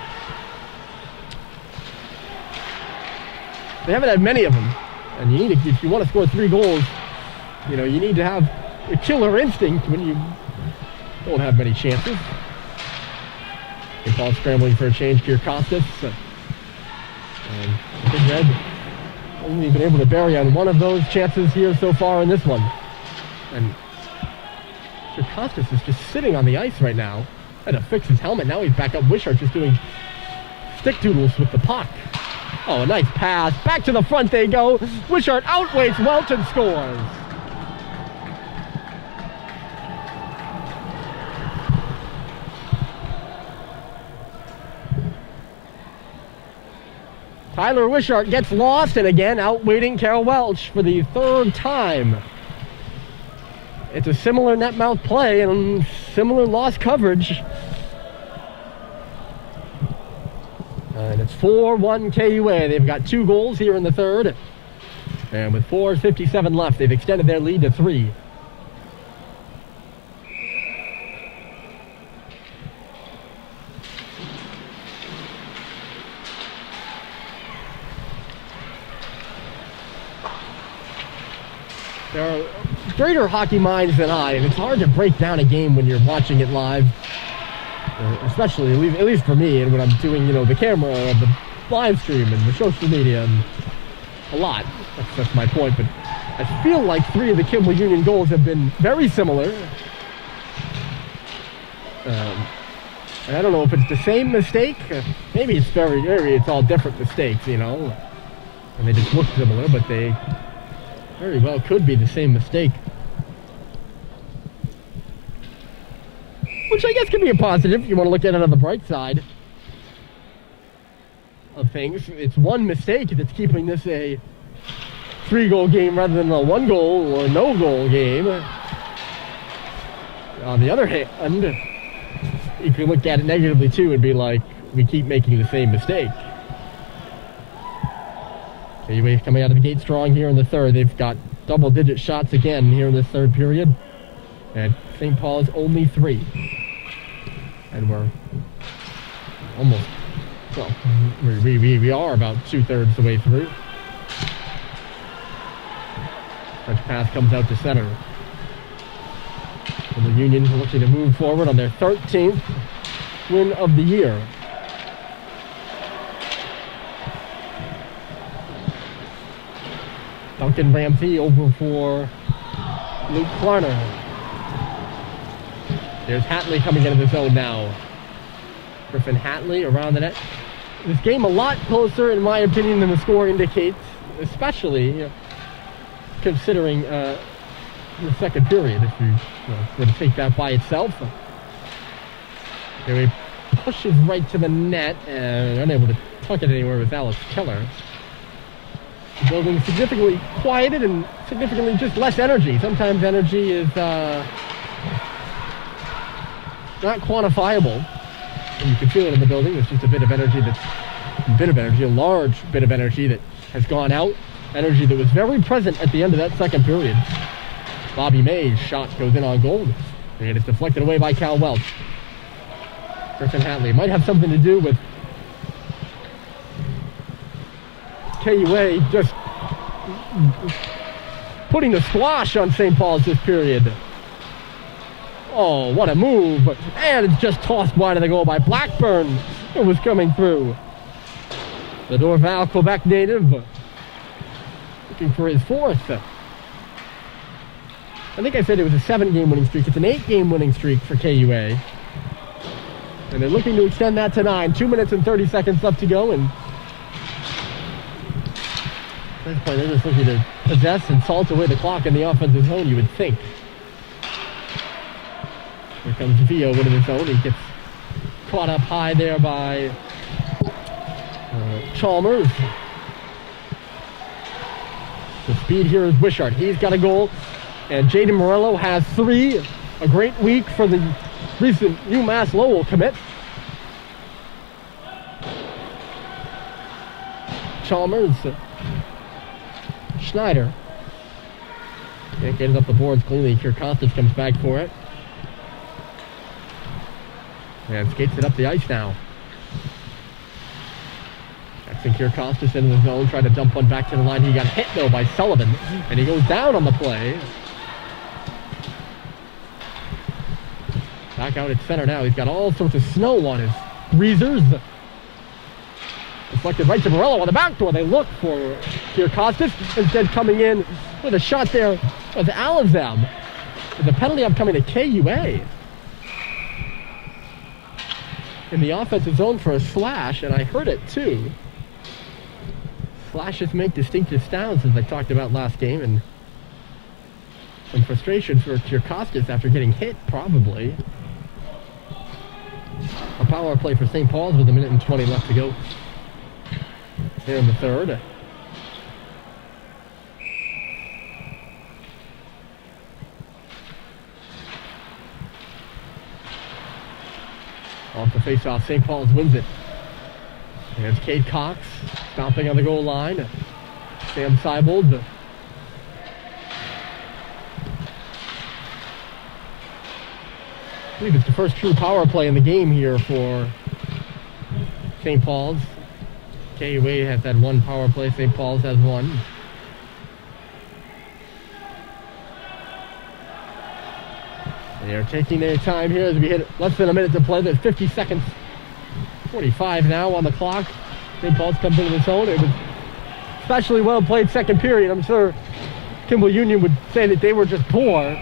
they haven't had many of them. And you need to, if you want to score 3 goals, you know, you need to have a killer instinct when you don't have many chances. St. Paul scrambling for a change here. Costas. And Big Red only been able to bury on one of those chances here so far in this one. And Costas is just sitting on the ice right now. Had to fix his helmet. Now he's back up. Wishart just doing stick doodles with the puck. Oh, a nice pass. Back to the front they go. Wishart outweights Welch and scores. Tyler Wishart gets lost, and again outweighting Carol Welch for the 3rd time. It's a similar net mouth play and similar loss coverage. And it's 4-1 KUA. They've got 2 goals here in the 3rd. And with 4:57 left, they've extended their lead to 3. There are greater hockey minds than I, and it's hard to break down a game when you're watching it live. Especially, at least for me, and when I'm doing, you know, the camera, the live stream, and the social media, and a lot. That's my point, but I feel like 3 of the Kimball Union goals have been very similar. And I don't know if it's the same mistake. Maybe it's all different mistakes, you know. And they just look similar, but they very well could be the same mistake. Which I guess can be a positive if you want to look at it on the bright side of things. It's one mistake that's keeping this a 3-goal game rather than a 1-goal or no-goal game. On the other hand, you can look at it negatively too and be like, we keep making the same mistake. KUA coming out of the gate strong here in the 3rd. They've got double-digit shots again here in this third period. And St. Paul's only 3. And we're almost, well, we are about 2/3 the way through. French pass comes out to center. And the Union looking to move forward on their 13th win of the year. Duncan Ramsey over for Luke Klarner. There's Hatley coming into the zone now. Griffin Hatley around the net. This game a lot closer, in my opinion, than the score indicates, especially considering the second period. If you were to take that by itself. Here he pushes right to the net and unable to tuck it anywhere with Alex Keller. The building significantly quieted and significantly just less energy. Sometimes energy is not quantifiable. And you can feel it in the building. There's just a bit of energy a large bit of energy that has gone out. Energy that was very present at the end of that second period. Bobby May's shot goes in on goal. And it's deflected away by Cal Welch. Griffin Hatley might have something to do with KUA just putting the squash on St. Paul's this period. Oh, what a move. And it's just tossed wide of the goal by Blackburn. It was coming through. The Dorval, Quebec native, looking for his 4th. I think I said it was a 7-game winning streak. It's an 8-game winning streak for KUA. And they're looking to extend that to 9. 2 minutes and 30 seconds left to go. And at this point, they're just looking to possess and salt away the clock in the offensive zone, you would think. Here comes Vio into the zone. He gets caught up high there by Chalmers. The speed here is Wishart. He's got a goal. And Jaden Morello has 3. A great week for the recent UMass Lowell commit. Chalmers. Schneider. Can't get it up the boards cleanly. Kirkostas comes back for it. And skates it up the ice now. Jackson Kirkostas into the zone, trying to dump one back to the line. He got hit though by Sullivan, and he goes down on the play. Back out at center now. He's got all sorts of snow on his breezers. Deflected right to Morello on the back door. They look for Kirkostas. Instead coming in with a shot there was Alizem. With the penalty upcoming to KUA. In the offensive zone for a slash, and I heard it too. Slashes make distinctive sounds, as I talked about last game, and some frustration for Kirkostas after getting hit, probably. A power play for St. Paul's with 1 minute and 20 left to go here in the third. Off the face-off, St. Paul's wins it. There's Cade Cox stomping on the goal line. Sam Seibold. I believe it's the first true power play in the game here for St. Paul's. KUA has had 1 power play, St. Paul's has 1. They are taking their time here as we hit less than a minute to play. There's 50 seconds. 45 now on the clock. St. Paul's comes into the zone. It was especially well played second period. I'm sure Kimball Union would say that they were just poor.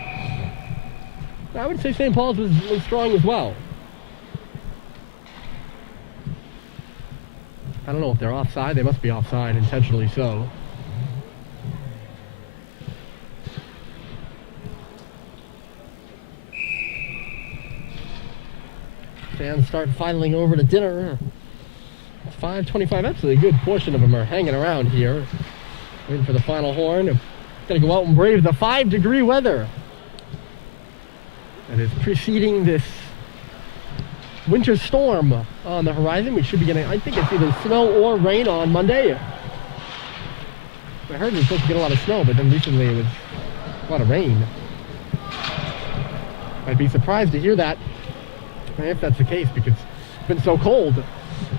I would say St. Paul's was strong as well. I don't know if they're offside. They must be offside, intentionally so. Fans start filing over to dinner. 5:25, actually a good portion of them are hanging around here, waiting for the final horn. Gotta go out and brave the 5-degree weather that is preceding this winter storm on the horizon. We should be getting, I think it's either snow or rain on Monday. I heard it was supposed to get a lot of snow, but then recently it was a lot of rain. I'd be surprised to hear that, if that's the case, because it's been so cold.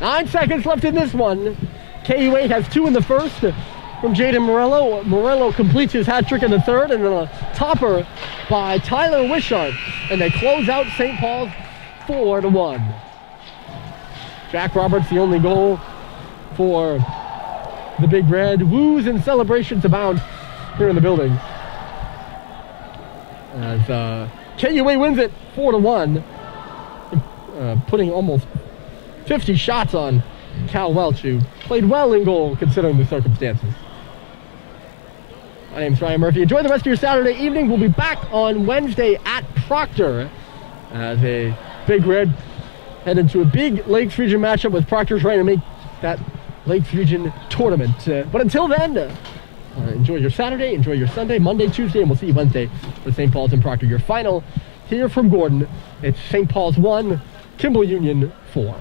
9 seconds left in this one. KU8 has 2 in the first from Jaden Morello. Morello completes his hat trick in the third, and then a topper by Tyler Wishart. And they close out St. Paul's 4-1. Jack Roberts, the only goal for the Big Red. Woos and celebrations abound here in the building, as KUA wins it 4-1, putting almost 50 shots on Cal Welch, who played well in goal considering the circumstances. My name's Ryan Murphy. Enjoy the rest of your Saturday evening. We'll be back on Wednesday at Proctor as a Big Red head into a big Lakes Region matchup with Proctor trying to make that Lakes Region tournament. But until then, enjoy your Saturday, enjoy your Sunday, Monday, Tuesday, and we'll see you Wednesday for St. Paul's and Proctor. Your final here from Gordon. It's St. Paul's 1, Kimball Union 4.